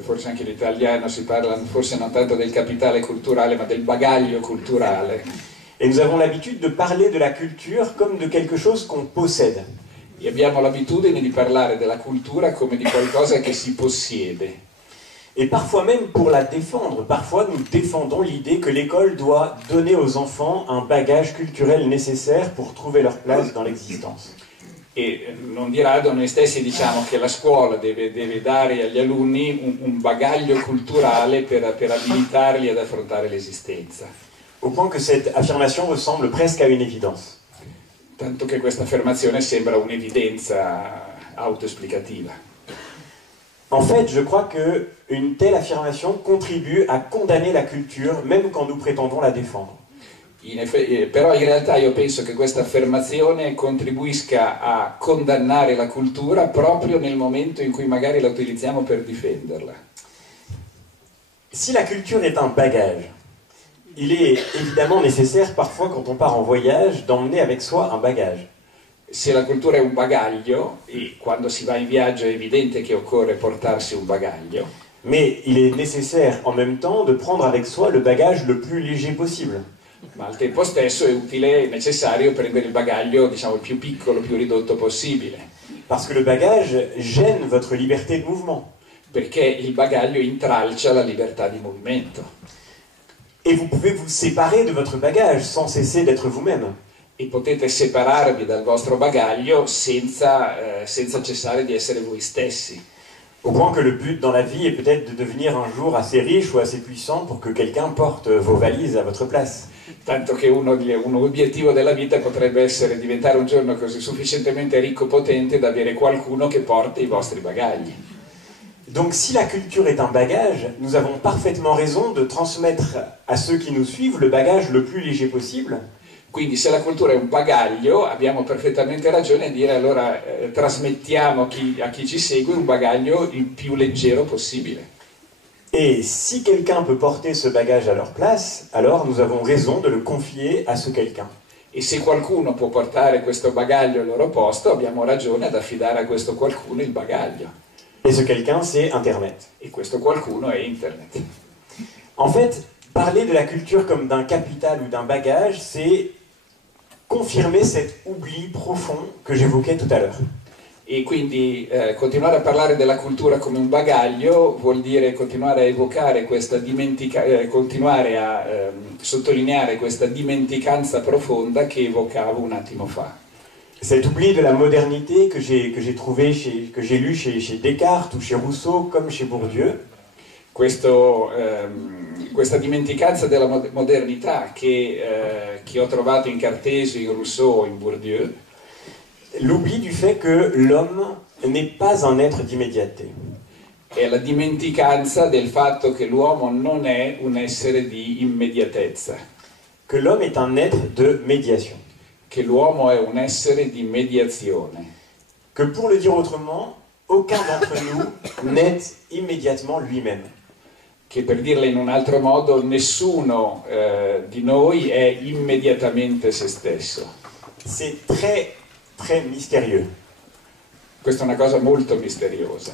Forse anche in italiano si parla forse non tanto del capitale culturale ma del bagaglio culturale. Et nous avons l'habitude de parler de la culture comme de quelque chose qu'on possède. E abbiamo l'abitudine di parlare della cultura come di qualcosa che si possiede. Et parfois même pour la défendre, parfois nous défendons l'idée que l'école doit donner aux enfants un bagage culturel nécessaire pour trouver leur place dans l'existence. E non di rado noi stessi diciamo che la scuola deve dare agli alunni un bagaglio culturale per abilitarli ad affrontare l'esistenza. Au point que cette affirmation ressemble presque à une évidence. Tanto che questa affermazione sembra un'evidenza autoesplicativa. En fait, je crois qu'une telle affirmation contribue à condamner la culture, même quand nous prétendons la défendre. Però in realtà io penso che questa affermazione contribuisca a condannare la cultura proprio nel momento in cui magari la utilizziamo per difenderla. Si la culture est un bagage, il est évidemment nécessaire parfois quand on part en voyage d'emmener avec soi un bagage. Se la cultura è un bagaglio, e quando si va in viaggio è evidente che occorre portarsi un bagaglio, mais il est nécessaire en même temps de prendre avec soi le bagage le plus léger possible. ma al tempo stesso è utile e necessario prendere il bagaglio, diciamo, il più piccolo, più ridotto possibile. Parce que le bagage gêne votre liberté de mouvement. Perché il bagaglio intralcia la libertà di movimento. Et vous pouvez vous séparer de votre bagage sans cesser d'être vous-même. E potete separarvi dal vostro bagaglio senza cessare di essere voi stessi. Au point que le but dans la vie est peut-être de devenir un jour assez riche ou assez puissant pour que quelqu'un porte vos valises à votre place. Tanto che un obiettivo della vita potrebbe essere diventare un giorno così sufficientemente ricco, potente da avere qualcuno che porti i vostri bagagli. Donc si la culture est un bagage, nous avons parfaitement raison de transmettre à ceux qui nous suivent le bagage le plus léger possible. Quindi se la cultura è un bagaglio, abbiamo perfettamente ragione a dire allora trasmettiamo a chi ci segue un bagaglio il più leggero possibile. Et si quelqu'un peut porter ce bagage à leur place, alors nous avons raison de le confier à ce quelqu'un. E se qualcuno può portare questo bagaglio al loro posto, abbiamo ragione ad affidare a questo qualcuno il bagaglio. Et ce quelqu'un, c'est Internet. E questo qualcuno è Internet. En fait, parler de la culture comme d'un capital ou d'un bagage, c'est confirmer cet oubli profond que j'évoquais tout à l'heure. E quindi continuare a parlare della cultura come un bagaglio vuol dire continuare a evocare questa continuare a sottolineare questa dimenticanza profonda che evocavo un attimo fa. Cet oubli de la modernité que j'ai trouvé, que j'ai lu chez Descartes ou chez Rousseau, comme chez Bourdieu. Questa dimenticanza della modernità che ho trovato in Cartesio, in Rousseau, in Bourdieu. L'oubli du fait que l'homme n'est pas un être d'immédiateté. È la dimenticanza del fatto che l'uomo non è un essere di immediatezza. Que l'homme est un être de médiation. Che l'uomo è un essere di mediazione. Que pour le dire autrement, aucun d'entre nous n'est immédiatement lui-même. Che per dirla in un altro modo, nessuno di noi è immediatamente se stesso. C'est très, très mystérieux. Questa è una cosa molto misteriosa.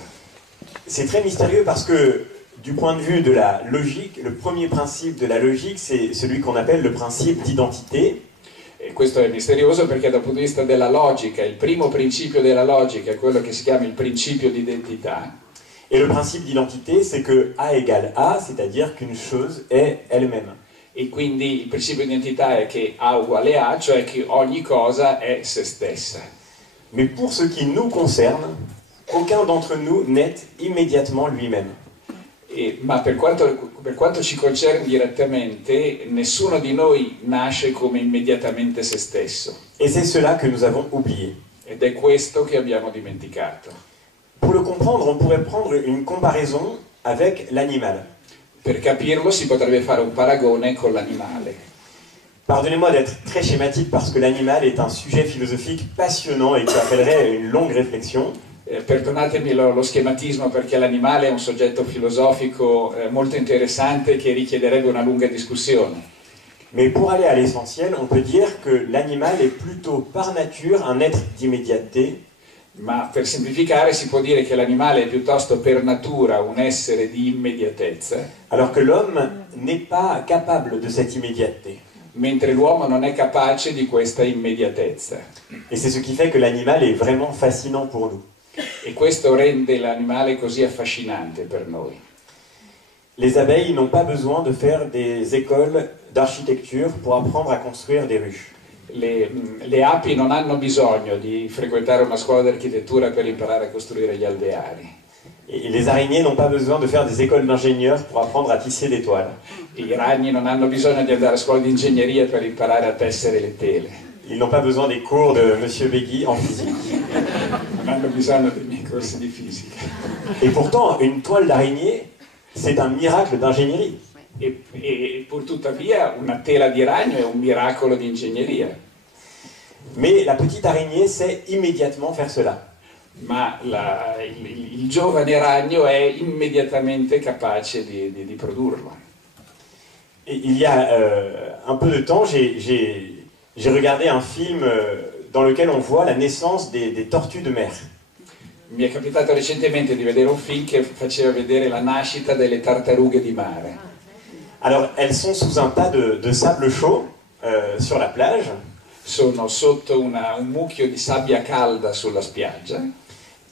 C'est très mystérieux parce que, du point de vue de la logique, le premier principe de la logique, c'est celui qu'on appelle le principe d'identité. E questo è misterioso perché dal punto di vista della logica, il primo principio della logica è quello che si chiama il principio di identità. Et le principe d'identité, c'est que A égale A, c'est-à-dire qu'une chose est elle-même. E quindi il principio di identità è che A uguale A, cioè che ogni cosa è se stessa. Mais pour ce qui nous concerne, aucun d'entre nous n'est immédiatement lui-même. Ma per quanto ci concerne direttamente, nessuno di noi nasce come immediatamente se stesso. Et c'est cela que nous avons oublié. Ed è questo che abbiamo dimenticato. Pour le comprendre, on pourrait prendre une comparaison avec l'animal. Per capirlo si potrebbe fare un paragone con l'animale. Pardonnez-moi d'être très schématique parce que l'animal est un sujet philosophique passionnant et qui appellerait une longue réflexion. Perdonatemi lo schematismo perché l'animale è un soggetto filosofico molto interessante che richiederebbe una lunga discussione. Mais pour aller à l'essentiel, on peut dire que l'animal est plutôt par nature un être d'immédiateté. Ma per semplificare si può dire che l'animale è piuttosto per natura un essere di immediatezza. Alors que l'homme n'est pas capable de cette immédiateté. Mentre l'uomo non è capace di questa immediatezza. Et c'est ce qui fait que l'animal est vraiment fascinant pour nous. E questo rende l'animale così affascinante per noi. Les abeilles n'ont pas besoin de faire des écoles d'architecture pour apprendre à construire des ruches. Le api non hanno bisogno di frequentare una scuola d'architettura per imparare a costruire gli alveari. Et les araignées n'ont pas besoin de faire des écoles d'ingénieurs pour apprendre à tisser des toiles. I ragni non hanno bisogno di andare a scuola di ingegneria per imparare a tessere le tele. Ils n'ont pas besoin des cours de Monsieur Begui en physique. Non hanno bisogno dei miei corsi di fisica. Et pourtant, une toile d'araignée, c'est un miracle d'ingénierie. E pur tuttavia una tela di ragno è un miracolo di ingegneria. Mais la petite araignée sait immédiatement faire cela. Ma il giovane ragno è immediatamente capace di produrlo. Et il y a un peu de temps, j'ai regardé un film dans lequel on voit la naissance des tortues de mer. Mi è capitato recentemente di vedere un film che faceva vedere la nascita delle tartarughe di mare. Alors, elles sont sous un tas de sable chaud sur la plage. Sono sotto un mucchio di sabbia calda sulla spiaggia.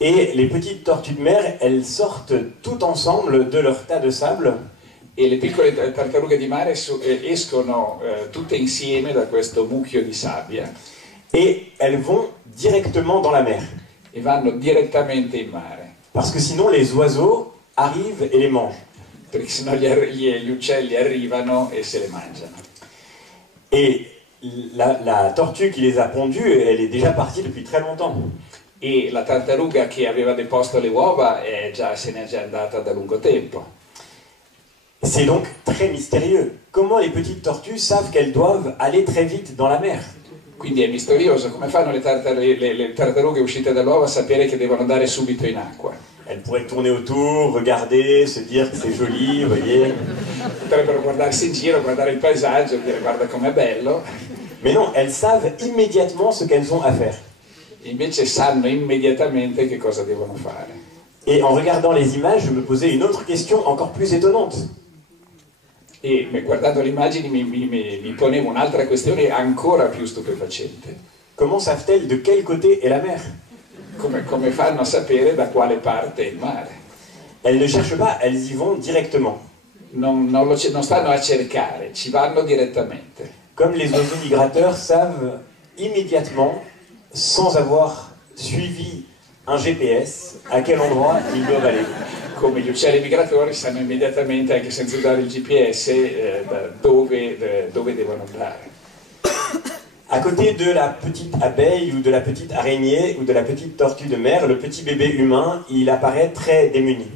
Et les petites tortues de mer, elles sortent tout ensemble de leur tas de sable. E le piccole tartarughe di mare escono tutte insieme da questo mucchio di sabbia. Et elles vont directement dans la mer. E vanno direttamente in mare. Parce que sinon, les oiseaux arrivent et les mangent. Perché sennò gli uccelli arrivano e se le mangiano. Et la tortue qui les a pondues, elle est déjà partie depuis très longtemps. E la tartaruga che aveva deposto le uova se n'è già andata da lungo tempo. C'est donc très mystérieux. Comment les petites tortues savent qu'elles doivent aller très vite dans la mer? Quindi è misterioso, come fanno le tartarughe uscite dall'uovo a sapere che devono andare subito in acqua? Elles pourraient tourner autour, regarder, se dire que c'est joli, vous voyez. Potrebbero guardarsi in giro, guardare il paesaggio, dire guarda com'è bello. Mais non, elles savent immédiatement ce qu'elles ont à faire. Invece sanno immediatamente che cosa devono fare. Et en regardant les images, je me posais une autre question encore plus étonnante. E guardando le immagini mi ponevo un'altra questione ancora più stupefacente. Comment savent-elles de quel côté est la mer? Come fanno a sapere da quale parte è il mare? Elles ne cherchent pas, elles y vont directement. Non stanno a cercare, ci vanno direttamente. Comme les oiseaux migrateurs savent immédiatement, sans avoir suivi un GPS, à quel endroit ils doivent aller. Come gli uccelli migratori sanno immediatamente, anche senza usare il GPS, dove devono andare. À côté de la petite abeille ou de la petite araignée ou de la petite tortue de mer, le petit bébé humain, il apparaît très démuni.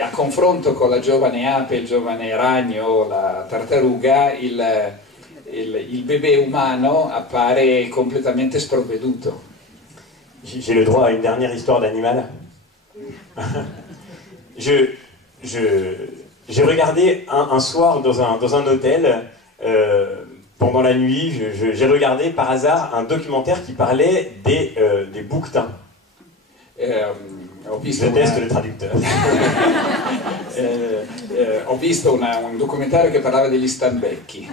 A confronto con la giovane ape, il giovane ragno, la tartaruga, il bebè umano appare completamente sprovveduto. J'ai le droit à une dernière histoire d'animal. J'ai regardé un soir dans un hôtel, pendant la nuit, j'ai regardé par hasard un documentaire qui parlait des bouquetins. Je teste le traducteur. Ho visto un documentario che parlava degli stambecchi.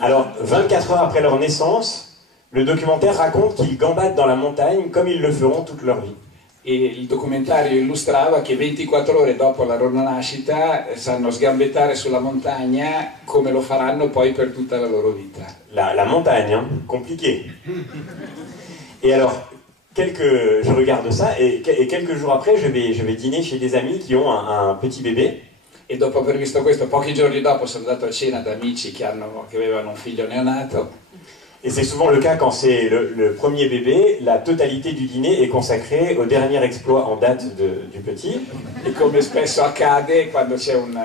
Alors, 24 heures après leur naissance, le documentaire raconte qu'ils gambadent dans la montagne comme ils le feront toute leur vie. E il documentario illustrava che 24 ore dopo la loro nascita sanno sgambettare sulla montagna come lo faranno poi per tutta la loro vita. La montagne, hein, compliqué. Et alors, je regarde ça et quelques jours après, je vais dîner chez des amis qui ont un petit bébé. E dopo aver visto questo, pochi giorni dopo sono andato a cena da amici che avevano un figlio neonato. Et c'est souvent le cas quand c'est le premier bébé, la totalité du dîner est consacrée au dernier exploit en date du petit. E come spesso accade quando c'è un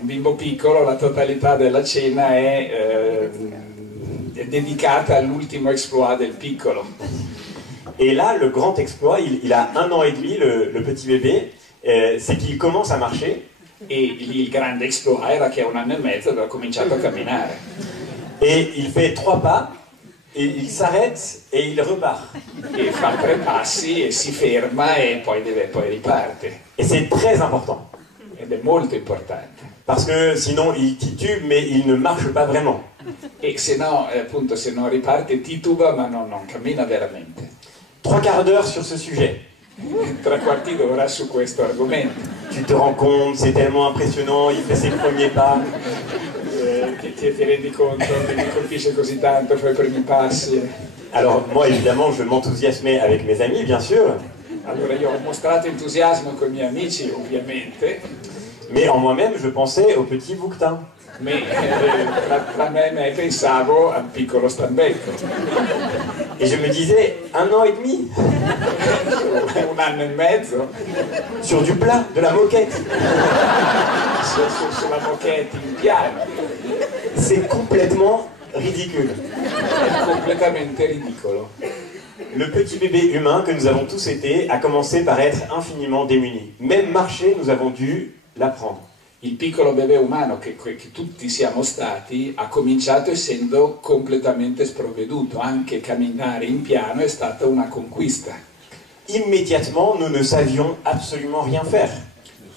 bimbo piccolo, la totalità della cena è dedicata all'ultimo exploit del piccolo. Et là, le grand exploit, il a 1 an et demi, le petit bébé, c'est qu'il commence à marcher. E lì il grande exploit era che a 1 anno e mezzo aveva cominciato a camminare. Et il fait 3 pas. Et il s'arrête et il repart. E fa 3 passi e si ferma e poi riparte. Et c'est très important. Ed è molto importante. Parce que sinon il titube mais il ne marche pas vraiment. E se no, appunto, se non riparte tituba ma non cammina veramente. 3 quarts d'heure sur ce sujet. 3 quarti d'ora su questo argomento. Tu te rends compte, c'est tellement impressionnant, il fait ses premiers pas. Ti rendi conto che mi colpisce così tanto, fa i primi passi. Alors moi évidemment je m'enthousiasmais avec mes amis bien sûr. Allora io ho mostrato entusiasmo con i miei amici ovviamente. Mais en moi-même je pensais au petit bouquetin. Tra me pensavo al piccolo stambecco. Et je me disais 1 an et demi. 1 anno e mezzo. Sur du plat, de la moquette. Sulla moquette in piano. C'est complètement ridicule. È completamente ridicolo. Le petit bébé humain que nous avons tous été a commencé par être infiniment démuni. Même marcher, nous avons dû l'apprendre. il piccolo bebè umano che tutti siamo stati ha cominciato essendo completamente sprovveduto, anche camminare in piano è stata una conquista. Immédiatement, nous ne savions absolument rien faire.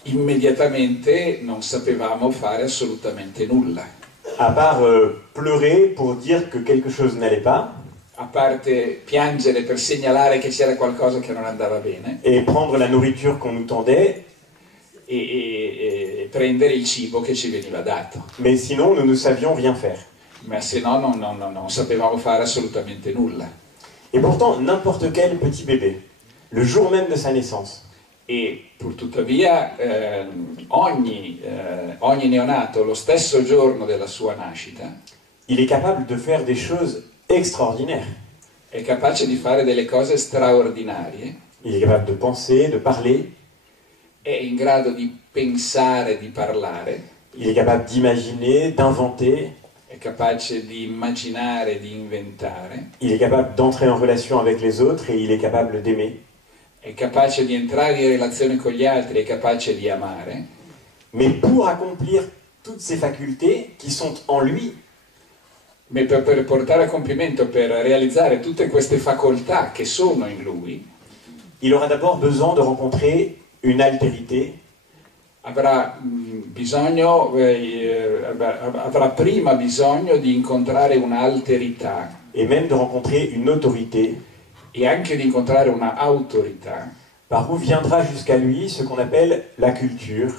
Immediatamente non sapevamo fare assolutamente nulla. À part pleurer pour dire que quelque chose n'allait pas, A parte piangere per segnalare che c'era qualcosa che non andava bene et prendre la nourriture qu'on nous tendait, e prendere il cibo che ci veniva dato. mais sinon nous ne savions rien faire. Ma se no non sapevamo fare assolutamente nulla. Et pourtant, n'importe quel petit bébé, le jour même de sa naissance, E purtuttavia ogni neonato lo stesso giorno della sua nascita il est capable de faire des choses extraordinaires. è capace di fare delle cose straordinarie, Il est capable de penser, de parler, è in grado di pensare, di parlare, il est capable d'imaginer, d'inventer, è capace di immaginare, di inventare, il est capable d'entrer en relation avec les autres et il est capable d'aimer. è capace di entrare in relazione con gli altri, è capace di amare, Mais pour accomplir toutes ces facultés qui sont en lui, ma per portare a compimento, per realizzare tutte queste facoltà che sono in lui, il aura d'abord besoin de rencontrer une altérité, avrà prima bisogno di incontrare un'alterità et même de rencontrer une autorité, e anche di incontrare una autorità par où viendra jusqu'à lui ce qu'on appelle la culture,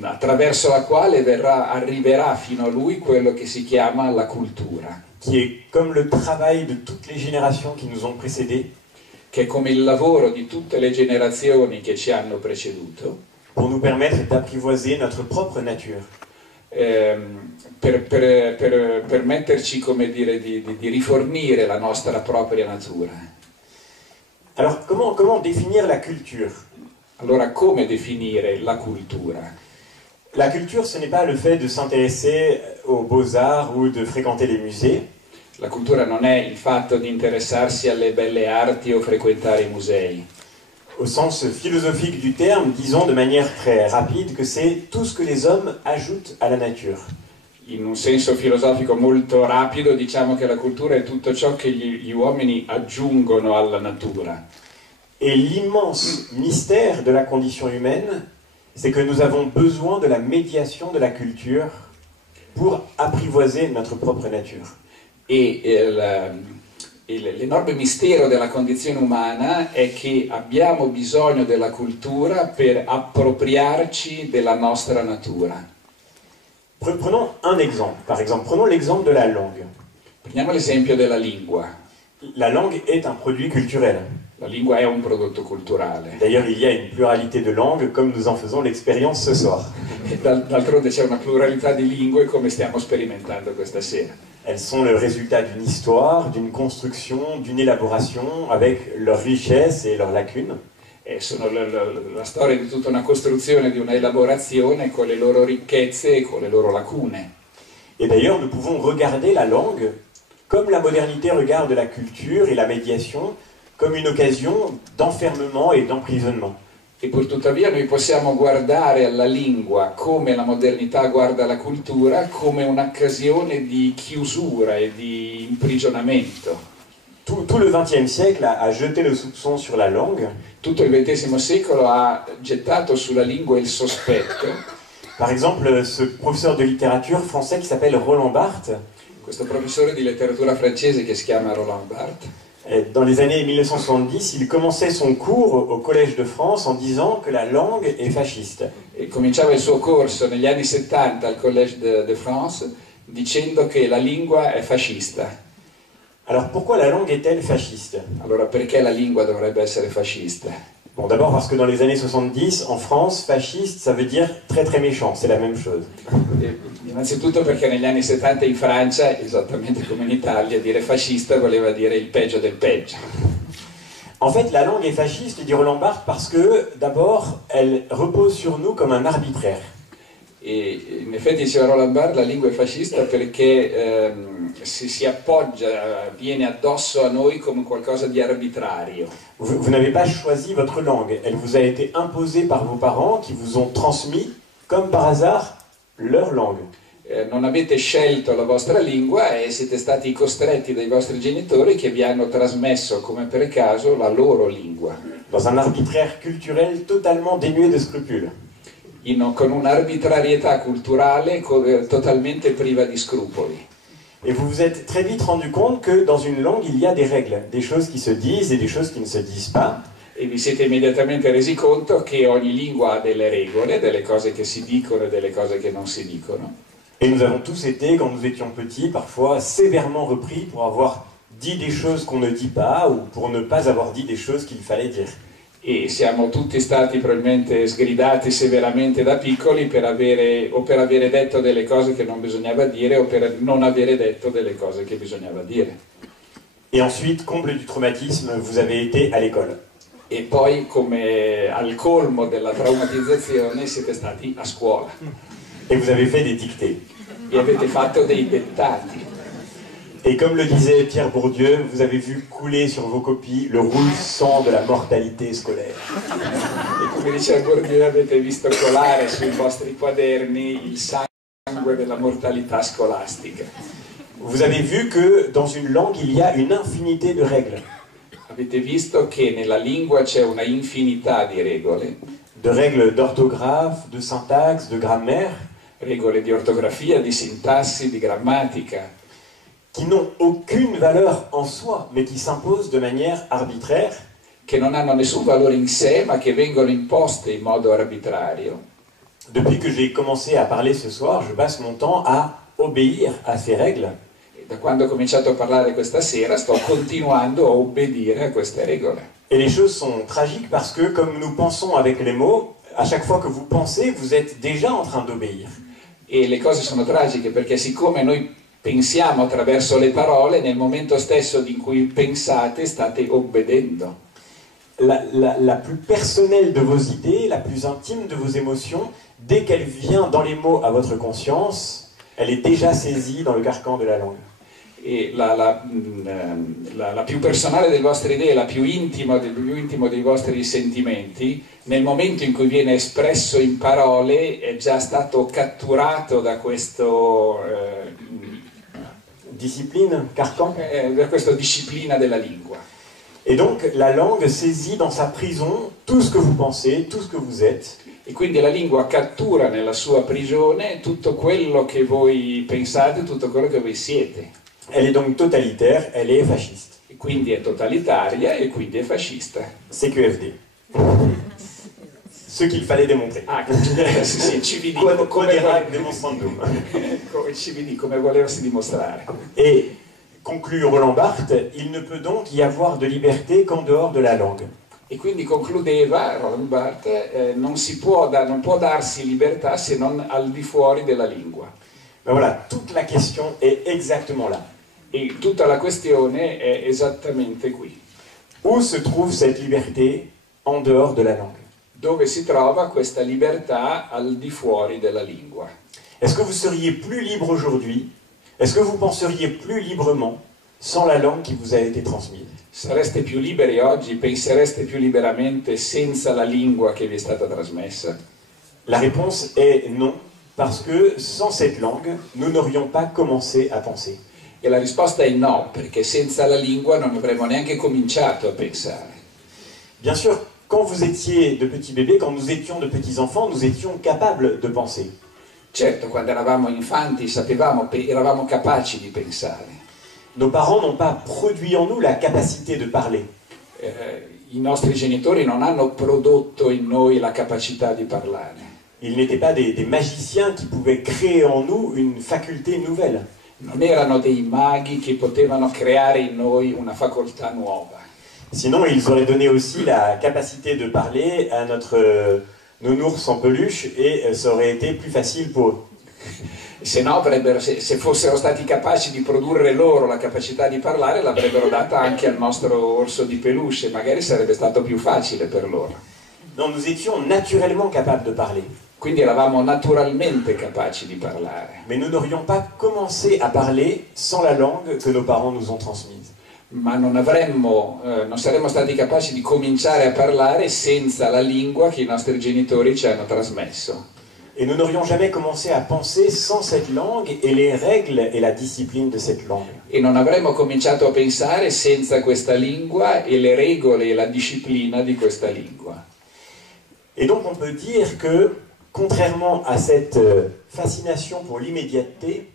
attraverso la quale arriverà fino a lui quello che si chiama la cultura, qui est comme le travail de toutes les générations qui nous ont précédés, che è come il lavoro di tutte le generazioni che ci hanno preceduto, pour nous permettre d'apprivoiser notre propre nature. per permetterci, come dire, di rifornire la nostra propria natura. Alors comment définir la culture? Allora, come definire la cultura? La culture, ce n'est pas le fait de s'intéresser aux beaux-arts ou de fréquenter les musées. La cultura non è il fatto di interessarsi alle belle arti o frequentare i musei. Au sens philosophique du terme, disons de manière très rapide que c'est tout ce que les hommes ajoutent à la nature. In un senso filosofico molto rapido diciamo che la cultura è tutto ciò che gli uomini aggiungono alla natura. Et l'immense mystère de la condition humaine, c'est que nous avons besoin de la médiation de la culture pour apprivoiser notre propre nature. E l'enorme mistero della condizione umana è che abbiamo bisogno della cultura per appropriarci della nostra natura. Prenons un exemple. Par exemple, prenons l'exemple de la langue. Prendiamo l'esempio della lingua. La langue est un produit culturel. La lingua è un prodotto culturale. D'ailleurs, il y a une pluralité de langues, comme nous en faisons l'expérience ce soir. E d'altronde c'è una pluralità di lingue come stiamo sperimentando questa sera. Elles sont le résultat d'une histoire, d'une construction, d'une élaboration, avec leurs richesses et leurs lacunes. Sono la storia di tutta una costruzione, di una elaborazione con le loro ricchezze e con le loro lacune. Et d'ailleurs, nous pouvons regarder la langue comme la modernité regarde la culture et la médiation, comme une occasion d'enfermement et d'emprisonnement. E purtuttavia noi possiamo guardare alla lingua come la modernità guarda la cultura, come un'occasione di chiusura e di imprigionamento. Tout le XXe siècle a jeté le soupçon sur la langue. Tutto il XX secolo ha gettato sulla lingua il sospetto. Par exemple, ce professeur de littérature français qui s'appelle Roland Barthes, Questo professore di letteratura francese che si chiama Roland Barthes, dans les années 1970, il commençait son cours au Collège de France en disant que la langue est fasciste. e cominciava il suo corso negli anni 70 al Collège de France dicendo che la lingua è fascista. Alors pourquoi la langue est-elle fasciste? Allora, perché la lingua dovrebbe essere fascista? Bon, d'abord parce que dans les années 70, en France, fasciste, ça veut dire très très méchant, c'est la même chose. Innanzitutto perché negli anni 70 in Francia, esattamente come in Italia, dire fascista voleva dire il peggio del peggio. En fait, la langue est fasciste, dit Roland Barthes, parce que d'abord, elle repose sur nous comme un arbitraire. E in effetti diceva Roland Barthes, la lingua è fascista perché si appoggia, viene addosso a noi come qualcosa di arbitrario. Vous n'avez pas choisi votre langue, elle vous a été imposée par vos parents qui vous ont transmis comme par hasard, leur langue. Non avete scelto la vostra lingua e siete stati costretti dai vostri genitori che vi hanno trasmesso come per caso la loro lingua. Dans un arbitraire culturel totalement dénué de scrupules. Con un'arbitrarietà culturale totalmente priva di scrupoli. Et vous vous êtes très vite rendu compte que dans une langue, il y a des règles, des choses qui se disent et des choses qui ne se disent pas. E vi siete immediatamente resi conto che ogni lingua ha delle regole, delle cose che si dicono e delle cose che non si dicono. Et nous avons tous été, quand nous étions petits, parfois sévèrement repris pour avoir dit des choses qu'on ne dit pas ou pour ne pas avoir dit des choses qu'il fallait dire. E siamo tutti stati probabilmente sgridati severamente da piccoli per avere detto delle cose che non bisognava dire o per non avere detto delle cose che bisognava dire. Et ensuite, comble du traumatisme, vous avez été à l'école. E poi, come al colmo della traumatizzazione, siete stati a scuola. Et vous avez fait des dictées. E avete fatto dei dettati. Et comme le disait Pierre Bourdieu, vous avez vu couler sur vos copies le rouge sang de la mortalité scolaire. E come diceva Bourdieu, avete visto colare sui vostri quaderni il sangue della mortalità scolastica. Vous avez vu que dans une langue, il y a une infinité de règles. Avete visto che nella lingua c'è una infinità di regole. De règles d'orthographe, de syntaxe, de grammaire. Regole di ortografia, di sintassi, di grammatica. Qui n'ont aucune valeur en soi, mais qui s'imposent de manière arbitraire. Che non hanno nessun valore in sé, ma che vengono imposte in modo arbitrario. Depuis que j'ai commencé à parler ce soir, je passe mon temps à obéir à ces règles. E da quando ho cominciato a parlare questa sera, sto continuando a obbedire a queste regole. Et les choses sont tragiques parce que, comme nous pensons avec les mots, à chaque fois que vous pensez, vous êtes déjà en train d'obéir. E le cose sono tragiche perché siccome noi pensiamo attraverso le parole, nel momento stesso in cui pensate state obbedendo. La plus personnelle de vos idées, la plus intime de vos émotions, dès qu'elle vient dans les mots à votre conscience, elle est déjà saisie dans le carcan de la langue. E la più personale delle vostre idee, la più intimo dei vostri sentimenti, nel momento in cui viene espresso in parole è già stato catturato da questo Discipline, carcan. Da questa disciplina della lingua. Et donc la langue saisit dans sa prison tout ce que vous pensez, tout ce que vous êtes. E quindi la lingua cattura nella sua prigione tutto quello che voi pensate, tutto quello che voi siete. Elle est donc totalitaire, elle est fasciste. E quindi è totalitaria e quindi è fascista. CQFD. Ce qu'il fallait démontrer. Ah, sì, CVD, CVD, come volersi dimostrare. Et conclut Roland Barthes, il ne peut donc y avoir de liberté qu'en dehors de la langue. E quindi concludeva Roland Barthes, non può darsi libertà se non al di fuori della lingua. Ben voilà, toute la question est exactement là. E tutta la questione è esattamente qui. Où se trouve cette liberté en dehors de la langue? Dove si trova questa libertà al di fuori della lingua? Est-ce que vous seriez plus libre aujourd'hui? Est-ce que vous penseriez plus librement sans la langue qui vous a été transmise? Sareste più liberi oggi, pensereste più liberamente senza la lingua che vi è stata trasmessa? La réponse est non, parce que sans cette langue, nous n'aurions pas commencé à penser. E la risposta è no, perché senza la lingua non avremmo neanche cominciato a pensare. Bien sûr, quand vous étiez de petits bébés, quand nous étions de petits enfants, nous étions capables de penser. Certo, quando eravamo infanti eravamo capaci di pensare. Nos parents n'ont pas produit en nous la capacité de parler. I nostri genitori non hanno prodotto in noi la capacità di parlare. Ils n'étaient pas des magiciens qui pouvaient créer en nous une faculté nouvelle. Non erano dei maghi che potevano creare in noi una facoltà nuova. Sinon, ils auraient donné aussi la capacité de parler à notre nounours en peluche et ça aurait été plus facile pour eux. Se no, se fossero stati capaci di produrre loro la capacità di parlare, l'avrebbero data anche al nostro orso di peluche, magari sarebbe stato più facile per loro. Non, nous étions naturellement capables de parler. Quindi eravamo naturalmente capaci di parlare. Mais nous n'aurions pas commencé à parler sans la langue que nos parents nous ont transmise. Ma non saremmo stati capaci di cominciare a parlare senza la lingua che i nostri genitori ci hanno trasmesso. Et nous n'aurions jamais commencé à penser sans cette langue et les règles et la discipline de cette langue. E non avremmo cominciato a pensare senza questa lingua e le regole e la disciplina di questa lingua. Et donc on peut dire que, contrairement à cette fascination pour l'immédiateté,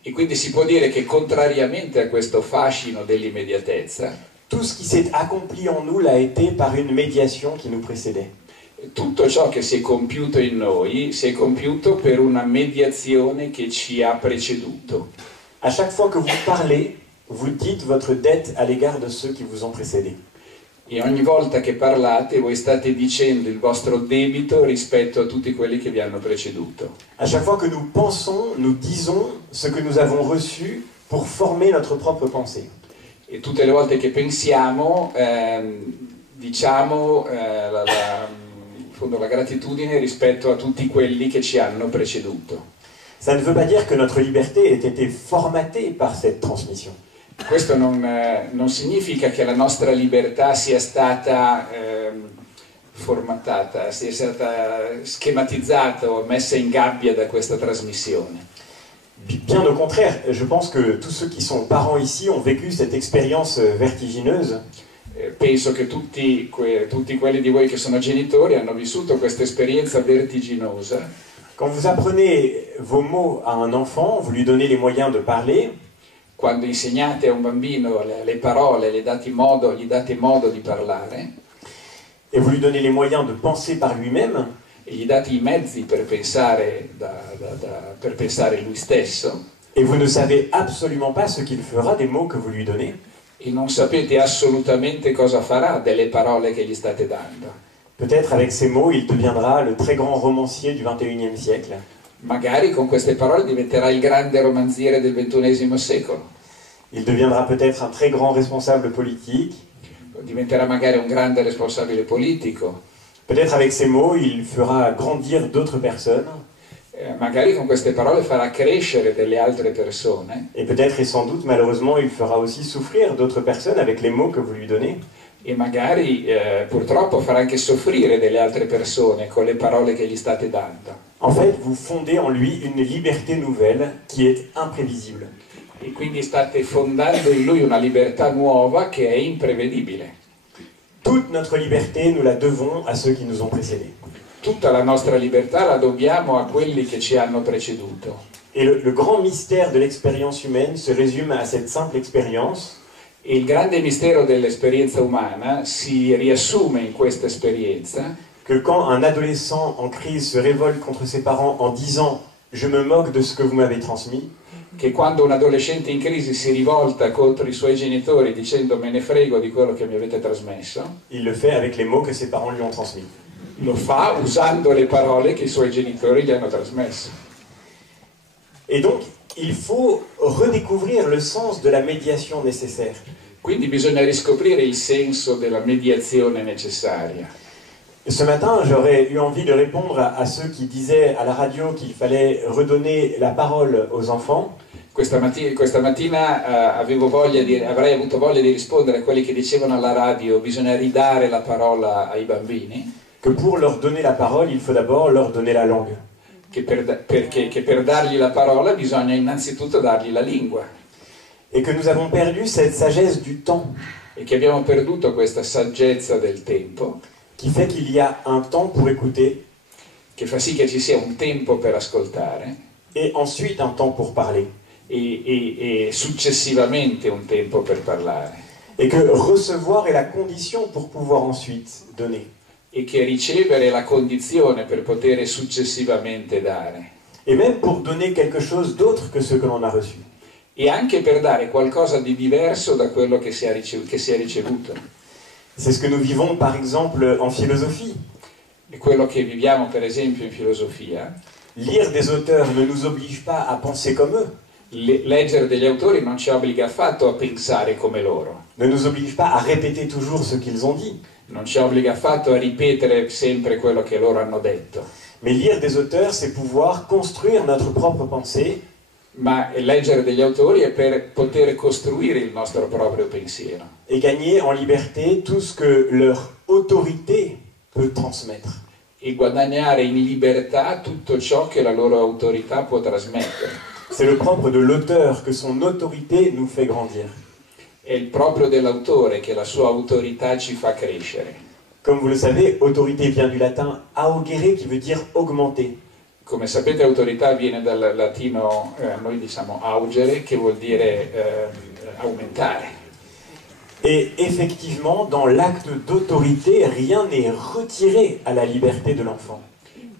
E quindi si può dire che contrariamente a questo fascino dell'immediatezza, tout ce qui s'est accompli en nous l'a été par une médiation qui nous précédait. tutto ciò che si è compiuto in noi si è compiuto per una mediazione che ci ha preceduto. À chaque fois que vous parlez, vous dites votre dette à l'égard de ceux qui vous ont précédés. E ogni volta che parlate voi state dicendo il vostro debito rispetto a tutti quelli che vi hanno preceduto. À chaque fois que nous pensons, nous disons ce que nous avons reçu pour former notre propre pensée. E tutte le volte che pensiamo diciamo in fondo la gratitudine rispetto a tutti quelli che ci hanno preceduto. Ça ne veut pas dire que notre liberté ait été formatée par cette transmission. Questo non significa che la nostra libertà sia stata formatata, sia stata schematizzata o messa in gabbia da questa trasmissione. Bien au contraire, je pense que tous ceux qui sont parents ici ont vécu cette expérience vertigineuse. Penso che tutti quelli di voi che sono genitori hanno vissuto questa esperienza vertiginosa. Quand vous apprenez vos mots à un enfant, vous lui donnez les moyens de parler. Quando insegnate a un bambino le parole, gli date modo di parlare, et vous lui donnez les moyens de penser par lui-même, e gli date i mezzi per pensare, per pensare lui stesso, et vous ne savez absolument pas ce qu'il fera des mots que vous lui donnez, e non sapete assolutamente cosa farà delle parole che gli state dando. peut-être avec ces mots, il deviendra le très grand romancier du XXIe siècle. Magari con queste parole diventerà il grande romanziere del XXI secolo. Il deviendra peut-être un très grand responsable politique. Diventerà magari un grande responsabile politico. Peut-être avec ces mots, il fera grandir d'autres personnes. Magari con queste parole farà crescere delle altre persone. Et peut-être et sans doute, malheureusement, il fera aussi souffrir d'autres personnes avec les mots que vous lui donnez. E magari purtroppo farà anche soffrire delle altre persone con le parole che gli state dando. En fait, vous fondez en lui une liberté nouvelle qui est imprévisible. E quindi state fondando in lui una libertà nuova che è imprevedibile. Toute notre liberté, nous la devons à ceux qui nous ont précédés. Tutta la nostra libertà la dobbiamo a quelli che ci hanno preceduto. Et le grand mystère de l'expérience humaine se résume à cette simple expérience. E il grande mistero dell'esperienza umana si riassume in questa esperienza, Que quand un adolescent en crise se révolte contre ses parents en disant « Je me moque de ce que vous m'avez transmis », che quando un adolescente in crisi si rivolta contro i suoi genitori dicendo me ne frego di quello che mi avete trasmesso, il le fait avec les mots que ses parents lui ont transmis. lo fa usando le parole che i suoi genitori gli hanno trasmesso. Et donc, il faut redécouvrir le sens de la médiation nécessaire. Quindi bisogna riscoprire il senso della mediazione necessaria. Et ce matin, j'aurais eu envie de répondre à ceux qui disaient à la radio qu'il fallait redonner la parole aux enfants. Questa mattina avrei avuto voglia di rispondere a quelli che dicevano alla radio bisogna ridare la parola ai bambini. Que pour leur donner la parole, il faut d'abord leur donner la langue. Che per dargli la parola bisogna innanzitutto dargli la lingua. Et que nous avons perdu cette sagesse du temps. E che abbiamo perduto questa saggezza del tempo. Qui fait qu'il y a un temps pour écouter. Che fa sì che ci sia un tempo per ascoltare. Et ensuite un temps pour parler. E successivamente un tempo per parlare. Et que recevoir est la condition pour pouvoir ensuite donner. E che ricevere è la condizione per poter successivamente dare. Et même pour donner quelque chose d'autre que ce que l'on a reçu. E anche per dare qualcosa di diverso da quello che si è ricevuto. C'est ce que nous vivons par exemple en philosophie. È quello che viviamo per esempio in filosofia. Lire des auteurs ne nous oblige pas à penser comme eux. Leggere degli autori non ci obbliga affatto a pensare come loro. Ne nous oblige pas à répéter toujours ce qu'ils ont dit. Non ci obbliga affatto a ripetere sempre quello che loro hanno detto. Mais lire des auteurs, c'est pouvoir construire notre propre pensée. Ma leggere degli autori è per poter costruire il nostro proprio pensiero. Et gagner en liberté tout ce que leur autorité peut transmettre. e guadagnare in libertà tutto ciò che la loro autorità può trasmettere. C'est le propre de l'auteur que son autorité nous fait grandir. È il proprio dell'autore che la sua autorità ci fa crescere. Comme vous le savez, autorité vient du latin augere qui veut dire augmenter. Come sapete, autorità viene dal latino, noi diciamo augere, che vuol dire aumentare. Et effectivement, dans l'acte d'autorité, rien n'est retiré à la liberté de l'enfant.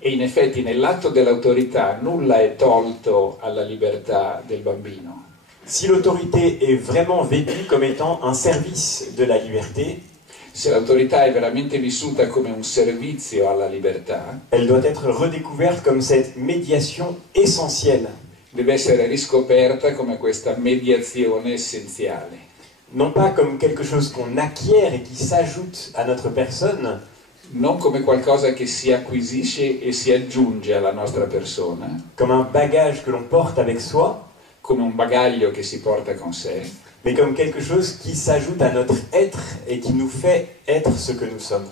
E in effetti nell'atto dell'autorità nulla è tolto alla libertà del bambino. Si l'autorité est vraiment vécue comme étant un service de la liberté, Se l'autorità è veramente vissuta come un servizio alla libertà, elle doit être redécouverte comme cette médiation essentielle. deve essere riscoperta come questa mediazione essenziale. Non pas comme quelque chose qu'on acquiert et qui s'ajoute à notre personne, Non come qualcosa che si acquisisce e si aggiunge alla nostra persona, comme un bagage que l'on porte avec soi, come un bagaglio che si porta con sé, mais comme quelque chose qui s'ajoute à notre être et qui nous fait être ce que nous sommes.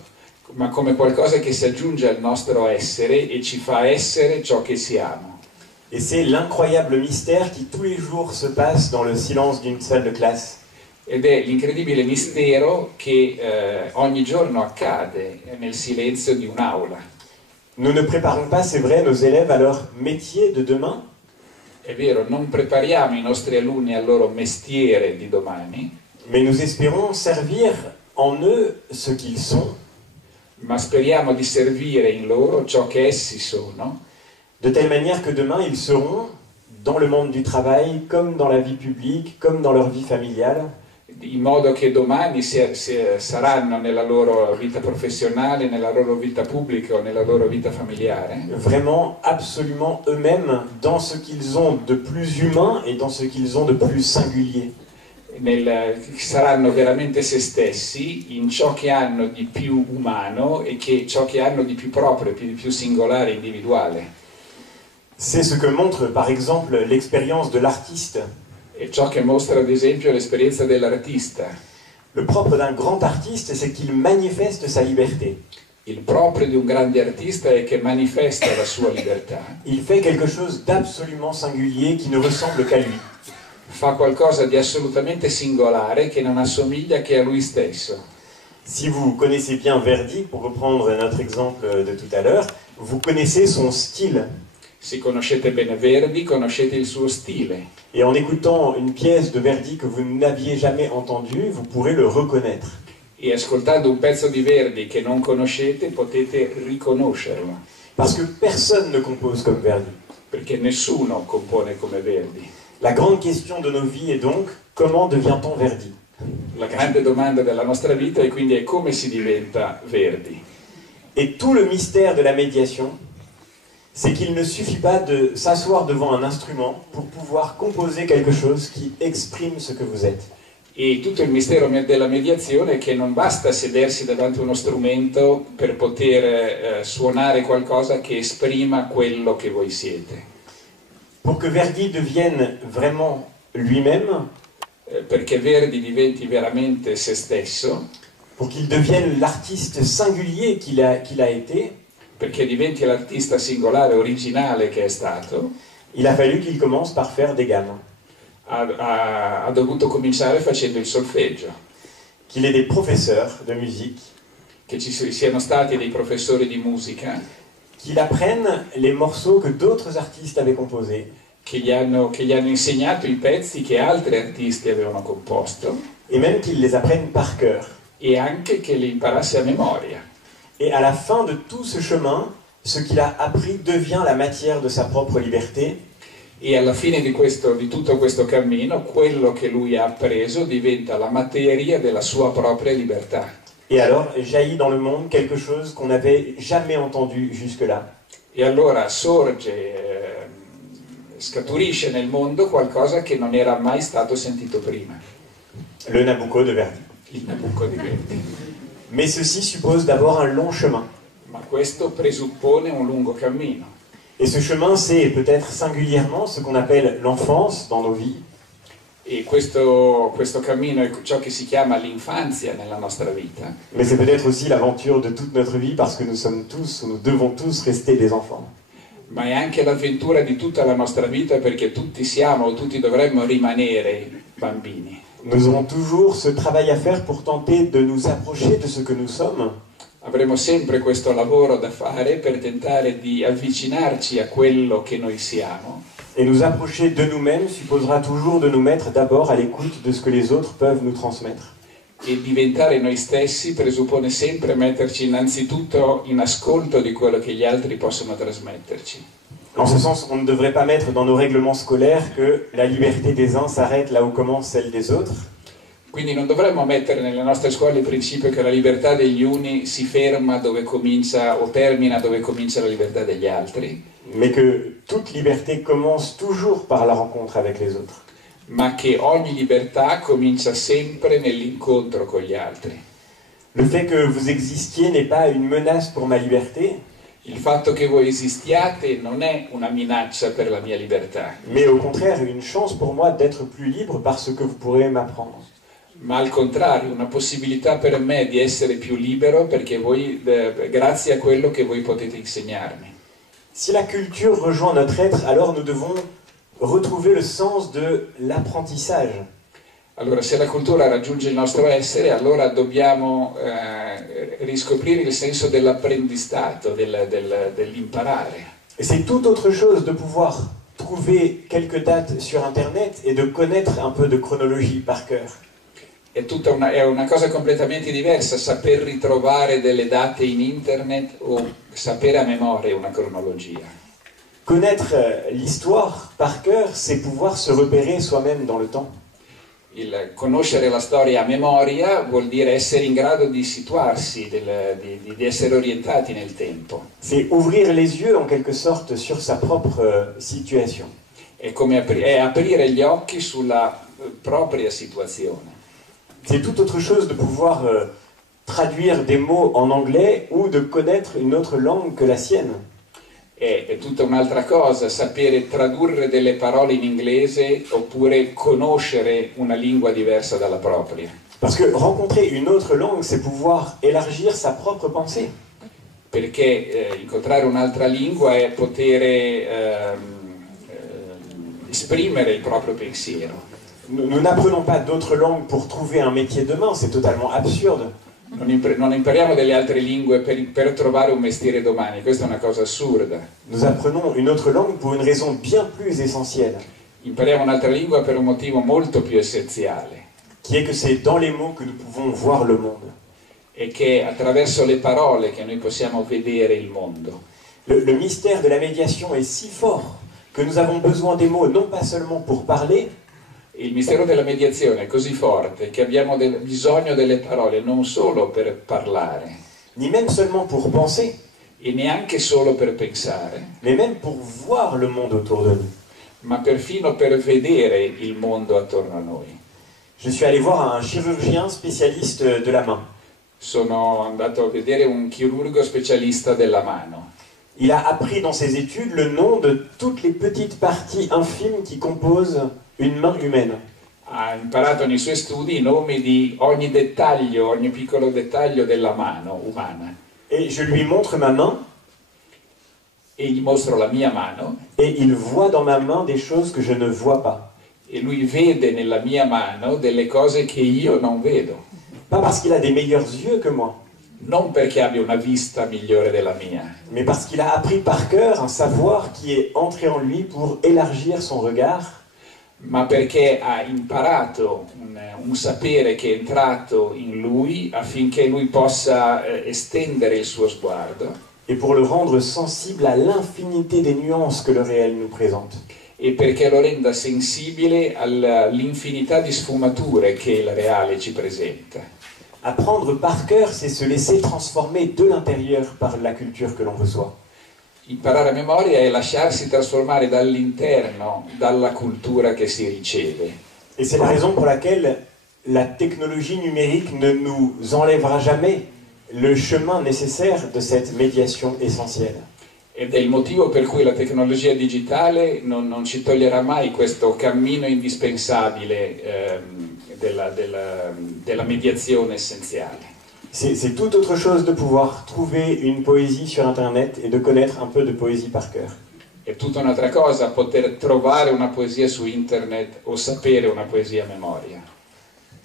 ma come qualcosa che si aggiunge al nostro essere e ci fa essere ciò che siamo. Et c'est l'incroyable mystère qui tous les jours se passe dans le silence d'une salle de classe. Ed è l'incredibile mistero che ogni giorno accade nel silenzio di un'aula. Nous ne préparons pas, c'est vrai, nos élèves à leur métier de demain, È vero, non prepariamo i nostri alunni al loro mestiere di domani, mais nous espérons servir en eux ce qu'ils sont, ma speriamo di servire in loro ciò che essi sono, de telle manière que demain ils seront, dans le monde du travail, comme dans la vie publique, comme dans leur vie familiale, in modo che domani saranno nella loro vita professionale, nella loro vita pubblica o nella loro vita familiare, vraiment absolument eux-mêmes dans ce qu'ils ont de plus humain et dans ce qu'ils ont de plus singulier. saranno veramente se stessi in ciò che hanno di più umano e ciò che hanno di più proprio, di più singolare, individuale. C'est ce que montre par exemple l'expérience de l'artiste. E ciò che mostra ad esempio l'esperienza dell'artista. Le propre d'un grand artiste, c'est qu'il manifeste sa liberté. Il proprio di un grande artista è che manifesta la sua libertà. Il fait quelque chose d'absolument singulier qui ne ressemble qu'à lui. Fa qualcosa di assolutamente singolare che non assomiglia che a lui stesso. Si vous connaissez bien Verdi, pour reprendre notre exemple de tout à l'heure, vous connaissez son style. Se conoscete bene Verdi, conoscete il suo stile. Et en écoutant une pièce de Verdi que vous n'aviez jamais entendue, vous pourrez le reconnaître. E ascoltando un pezzo di Verdi che non conoscete potete riconoscerlo. Parce que personne ne compose comme Verdi. Perché nessuno compone come Verdi. La grande question de nos vies est donc, comment devient-on Verdi? La grande domanda della nostra vita è quindi come si diventa Verdi. Et tout le mystère de la médiation, c'est qu'il ne suffit pas de s'asseoir devant un instrument pour pouvoir composer quelque chose qui exprime ce que vous êtes. E tutto il mistero della mediazione è che non basta sedersi davanti a uno strumento per poter suonare qualcosa che esprima quello che voi siete. Pour que Verdi devienne vraiment lui-même, perché Verdi diventi veramente se stesso, pour qu'il devienne l'artiste singulier qu'il a été, perché diventi l'artista singolare, originale che è stato, il a fallu qu'il commence par faire des gammes. Ha dovuto cominciare facendo il solfeggio. Qu'il ait des professeurs de musique. Che ci siano stati dei professori di musica. Qu'il apprenne les morceaux que d'autres artistes avaient composés. Che gli hanno insegnato i pezzi che altri artisti avevano composto. Et même qu'il les apprenne par cœur. E anche che li imparasse a memoria. Et à la fin de tout ce chemin, ce qu'il a appris devient la matière de sa propre liberté. E alla fine di tutto questo cammino, quello che lui ha appreso diventa la materia della sua propria libertà. Et alors jaillit dans le monde quelque chose qu'on n'avait jamais entendu jusque-là. E allora scaturisce nel mondo qualcosa che non era mai stato sentito prima. Le Nabucco de Verdi. Il Nabucco di Verdi. Mais ceci suppose d'abord un long chemin. Ma questo presuppone un lungo cammino. Et ce chemin, c'est peut-être singulièrement ce qu'on appelle l'enfance dans nos vies. E questo cammino è ciò che si chiama l'infanzia nella nostra vita. Mais c'est peut-être aussi l'aventure de toute notre vie parce que nous sommes tous, nous devons tous rester des enfants. Ma è anche l'avventura di tutta la nostra vita perché tutti siamo o tutti dovremmo rimanere bambini. Nous aurons toujours ce travail à faire pour tenter de nous approcher de ce que nous sommes. Avremo sempre questo lavoro da fare per tentare di avvicinarci a quello che noi siamo. Et nous approcher de nous-mêmes supposera toujours de nous mettre d'abord à l'écoute de ce que les autres peuvent nous transmettre. E diventare noi stessi presuppone sempre metterci innanzitutto in ascolto di quello che gli altri possono trasmetterci. En ce sens, on ne devrait pas mettre dans nos règlements scolaires que la liberté des uns s'arrête là où commence celle des autres. Quindi non dovremmo mettere nelle nostre scuole il principio che la libertà degli uni si ferma dove comincia o termina dove comincia la libertà degli altri, Mais que toute liberté commence toujours par la rencontre avec les autres. ma che ogni libertà comincia sempre nell'incontro con gli altri. Le fait que vous existiez n'est pas une menace pour ma liberté, Il fatto che voi esistiate non è una minaccia per la mia libertà, mais au contraire une chance pour moi d'être plus libre par ce que vous pourrez m'apprendre. ma al contrario una possibilità per me di essere più libero perché voi, grazie a quello che voi potete insegnarmi. Si la culture rejoint notre être, alors nous devons retrouver le sens de l'apprentissage. Allora, se la cultura raggiunge il nostro essere, allora dobbiamo riscoprire il senso dell'apprendistato, dell'imparare. Et c'est tout autre chose de pouvoir trouver quelques dates sur Internet et de connaître un peu de chronologie par cœur. È una cosa completamente diversa saper ritrovare delle date in internet o sapere a memoria una cronologia. Connaître l'histoire par cœur, c'est pouvoir se repérer soi-même dans le temps. Il conoscere la storia a memoria vuol dire essere in grado di situarsi, di essere orientati nel tempo. C'est ouvrir les yeux en quelque sorte sur sa propre situation. È come è aprire gli occhi sulla propria situazione. C'est tout autre chose de pouvoir traduire des mots en anglais ou de connaître une autre langue que la sienne. È tutta un'altra cosa sapere tradurre delle parole in inglese oppure conoscere una lingua diversa dalla propria. Parce que rencontrer une autre langue, c'est pouvoir élargir sa propre pensée. Perché incontrare un'altra lingua è poter esprimere il proprio pensiero. Nous n'apprenons pas d'autres langues pour trouver un métier demain, c'est totalement absurde. Non impariamo delle altre lingue per trovare un mestiere domani, questa è una cosa assurda. Nous apprenons une autre langue pour une raison bien plus essentielle, Impariamo un'altra lingua per un motivo molto più essenziale, qui est que c'est dans les mots que nous pouvons voir le monde. e che attraverso le parole che noi possiamo vedere il mondo. Le mystère de la médiation est si fort que nous avons besoin des mots non pas seulement pour parler, Il mistero della mediazione è così forte che abbiamo bisogno delle parole non solo per parlare ni même seulement pour penser, e neanche solo per pensare, mais même pour voir le monde autour de nous. ma perfino per vedere il mondo attorno a noi. Je suis allé voir un chirurgien spécialiste de la main. Sono andato a vedere un chirurgo specialista della mano. Il a appris dans ses études le nom de toutes les petites parties infimes qui composent une main humaine. Ha imparato nei suoi studi i nomi di ogni dettaglio, ogni piccolo dettaglio della mano umana. Et je lui montre ma main, E gli mostro la mia mano et il voit dans ma main des choses que je ne vois pas. e lui vede nella mia mano delle cose che io non vedo. Pas parce qu'il a des meilleurs yeux que moi, Non perché abbia una vista migliore della mia, mais parce qu'il a appris par cœur un savoir qui est entré en lui pour élargir son regard, ma perché ha imparato un sapere che è entrato in lui affinché lui possa estendere il suo sguardo et pour le rendre sensible à l'infinité des nuances que le réel nous présente. e perché lo renda sensibile all'infinità di sfumature che il reale ci presenta. Apprendre par cœur, c'est se laisser transformer de l'intérieur par la culture que l'on reçoit. Imparare a memoria è lasciarsi trasformare dall'interno dalla cultura che si riceve. Et c'est la raison pour laquelle la technologie numérique ne nous enlèvera jamais le chemin nécessaire de cette médiation essentielle. Ed è il motivo per cui la tecnologia digitale non ci toglierà mai questo cammino indispensabile della mediazione essenziale. C'est tout autre chose de pouvoir trouver une poésie sur Internet et de connaître un peu de poésie par cœur. È tutta un'altra cosa poter trovare una poesia su internet o sapere una poesia a memoria.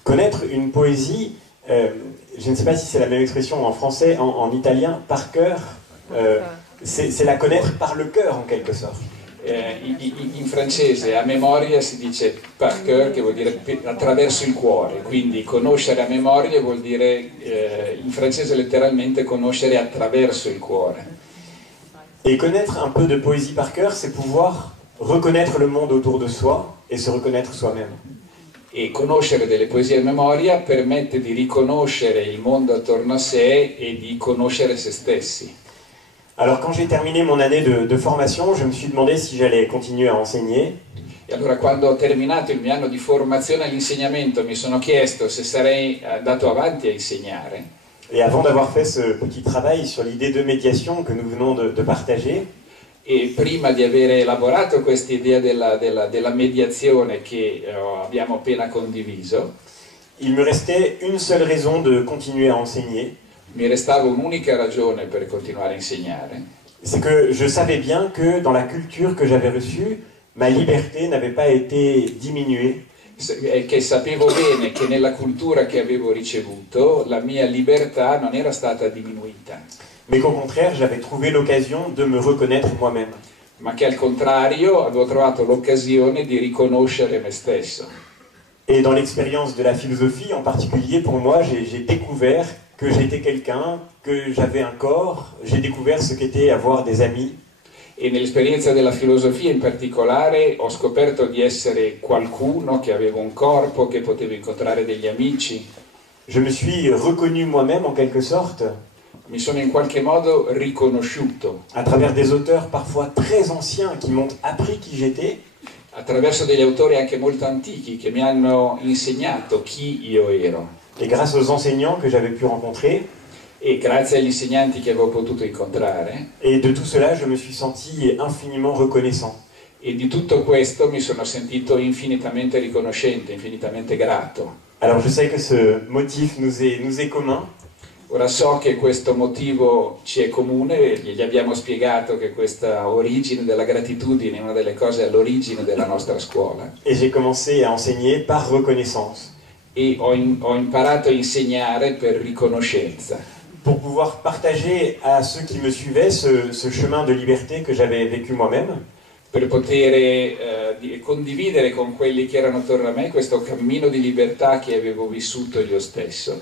Connaître une poésie, je ne sais pas si c'est la même expression en français, en italien, par cœur, c'est la connaître par le cœur en quelque sorte. In francese a memoria si dice par cœur, che vuol dire attraverso il cuore, quindi conoscere a memoria vuol dire in francese letteralmente conoscere attraverso il cuore. Et connaître un peu de poésie par cœur, c'est pouvoir reconnaître le monde autour de soi et se reconnaître soi-même. E conoscere delle poesie a memoria permette di riconoscere il mondo attorno a sé e di conoscere se stessi. Alors quand j'ai terminé mon année de formation, je me suis demandé si j'allais continuer à enseigner. E allora quando ho terminato il mio anno di formazione all'insegnamento mi sono chiesto se sarei andato avanti a insegnare. Et avant d'avoir fait ce petit travail sur l'idée de médiation que nous venons de partager, E prima di aver elaborato questa idea della mediazione che abbiamo appena condiviso, il me restait une seule raison de continuer à enseigner. mi restava un'unica ragione per continuare a insegnare, C'est que je savais bien que dans la culture que j'avais reçue, ma liberté n'avait pas été diminuée, è che sapevo bene che nella cultura che avevo ricevuto la mia libertà non era stata diminuita, mais qu'au contraire, j'avais trouvé l'occasion de me reconnaître moi-même. ma che al contrario avevo trovato l'occasione di riconoscere me stesso. Et dans l'expérience de la philosophie en particulier, pour moi, j'ai découvert que j'étais quelqu'un, que j'avais un corps, j'ai découvert ce qu'était avoir des amis. E nell'esperienza della filosofia in particolare ho scoperto di essere qualcuno, che avevo un corpo, che potevo incontrare degli amici. Je me suis reconnu moi-même en quelque sorte Mi sono in qualche modo riconosciuto à travers des auteurs parfois très anciens qui m'ont appris qui j'étais, attraverso degli autori anche molto antichi che mi hanno insegnato chi io ero. et grâce aux enseignants que j'avais pu rencontrer. E grazie agli insegnanti che avevo potuto incontrare, Et de tout cela, je me suis senti infiniment reconnaissant. e di tutto questo mi sono sentito infinitamente riconoscente, infinitamente grato. Alors je sais que ce motif nous est commun, Ora so che questo motivo ci è comune, gli abbiamo spiegato che questa origine della gratitudine è una delle cose all'origine della nostra scuola, et j'ai commencé à enseigner par reconnaissance, e ho imparato a insegnare per riconoscenza, pour pouvoir partager à ceux qui me suivaient ce chemin de liberté que j'avais vécu moi-même, per poter condividere con quelli che erano attorno a me questo cammino di libertà che avevo vissuto io stesso,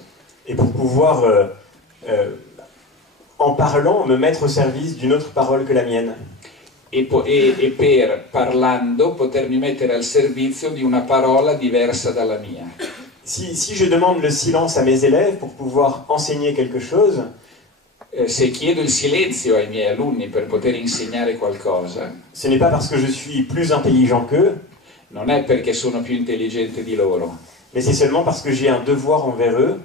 et pour pouvoir, en parlant, me mettre au service d'une autre parole que la mienne. e per parlando potermi mettere al servizio di una parola diversa dalla mia. Si je demande le silence à mes élèves pour pouvoir enseigner quelque chose, Se chiedo il silenzio ai miei alunni per poter insegnare qualcosa, ce n'est pas parce que je suis plus intelligent qu'eux, non è perché sono più intelligente di loro, mais c'est seulement parce que j'ai un devoir envers eux,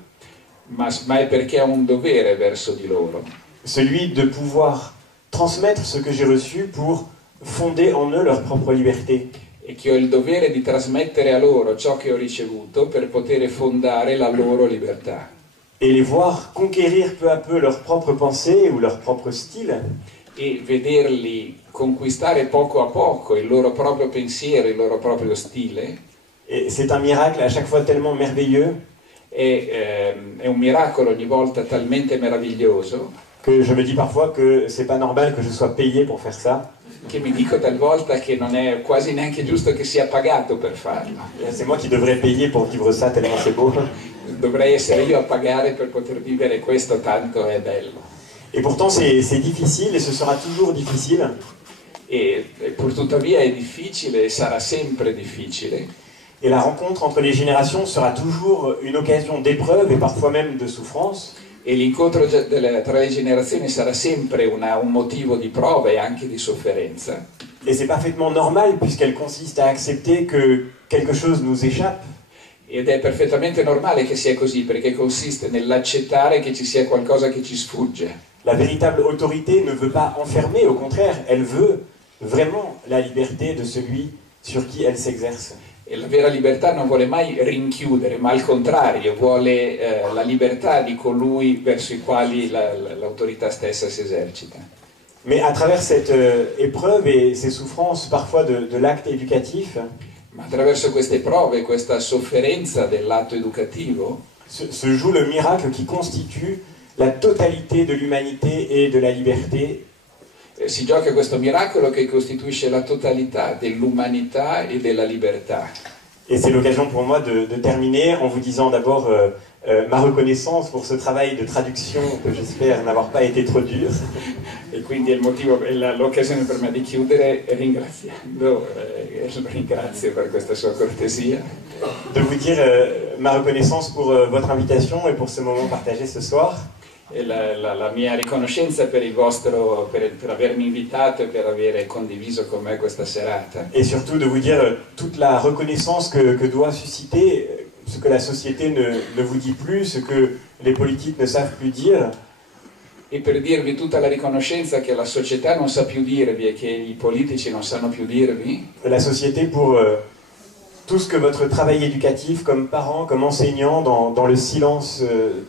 ma è perché ho un dovere verso di loro, celui de pouvoir transmettre ce que j'ai reçu pour fonder en eux leur propre liberté. e che ho il dovere di trasmettere a loro ciò che ho ricevuto per poter fondare la loro libertà. Et les voir conquérir peu à peu leur propre pensée ou leur propre style, E vederli conquistare poco a poco il loro proprio pensiero, il loro proprio stile, et c'est un miracle à chaque fois tellement merveilleux è un miracolo ogni volta talmente meraviglioso que je me dis parfois que c'est pas normal que je sois payé pour faire ça. che mi dico talvolta che non è quasi neanche giusto che sia pagato per farlo. C'est moi qui devrais payer pour vivre ça tellement c'est beau. Dovrei essere io a pagare per poter vivere questo, tanto è bello. Et pourtant c'est difficile et ce sera toujours difficile. E pur tuttavia è difficile e sarà sempre difficile. Et la rencontre entre les générations sera toujours une occasion d'épreuve et parfois même de souffrance. E l'incontro tra le generazioni sarà sempre un motivo di prova e anche di sofferenza. Et c'est parfaitement normal puisqu'elle consiste à accepter que quelque chose nous échappe. Ed è perfettamente normale che sia così, perché consiste nell'accettare che ci sia qualcosa che ci sfugge. la véritable autorité ne veut pas enfermer, au contraire, elle veut vraiment la liberté de celui sur qui elle s'exerce. E la vera libertà non vuole mai rinchiudere, ma al contrario, vuole la libertà di colui verso i quali l'autorità stessa si esercita. Mais à travers cette épreuve et ces souffrances parfois de l'acte éducatif, Ma attraverso queste prove, questa sofferenza dell'atto educativo, se joue le miracle qui constitue la totalité de l'humanité et de la liberté. si gioca questo miracolo che costituisce la totalità dell'umanità e della libertà. Et c'est l'occasion pour moi de terminer en vous disant d'abord ma reconnaissance pour ce travail de traduction que j'espère n'avoir pas été trop dur. E quindi è il motivo, l'occasione per me di chiudere ringraziando, ringrazio per questa sua cortesia. De vous dire ma reconnaissance pour votre invitation et pour ce moment partagé ce soir. E la mia riconoscenza per per avermi invitato e per aver condiviso con me questa serata. Et surtout de vous dire toute la reconnaissance que doit susciter ce que la société ne vous dit plus, ce que les politiques ne savent plus dire. E per dirvi tutta la riconoscenza che la società non sa più dirvi e che i politici non sanno più dirvi. La société pour tout ce que votre travail éducatif comme parent, comme enseignant, dans le silence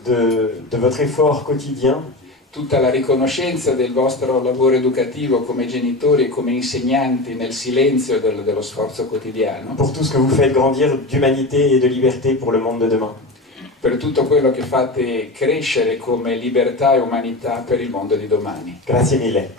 de votre effort quotidien. Tutta la riconoscenza del vostro lavoro educativo come genitori e come insegnanti nel silenzio dello sforzo quotidiano. Pour tout ce que vous faites grandir d'humanité et de liberté pour le monde de demain. Per tutto quello che fate crescere come libertà e umanità per il mondo di domani. Grazie mille.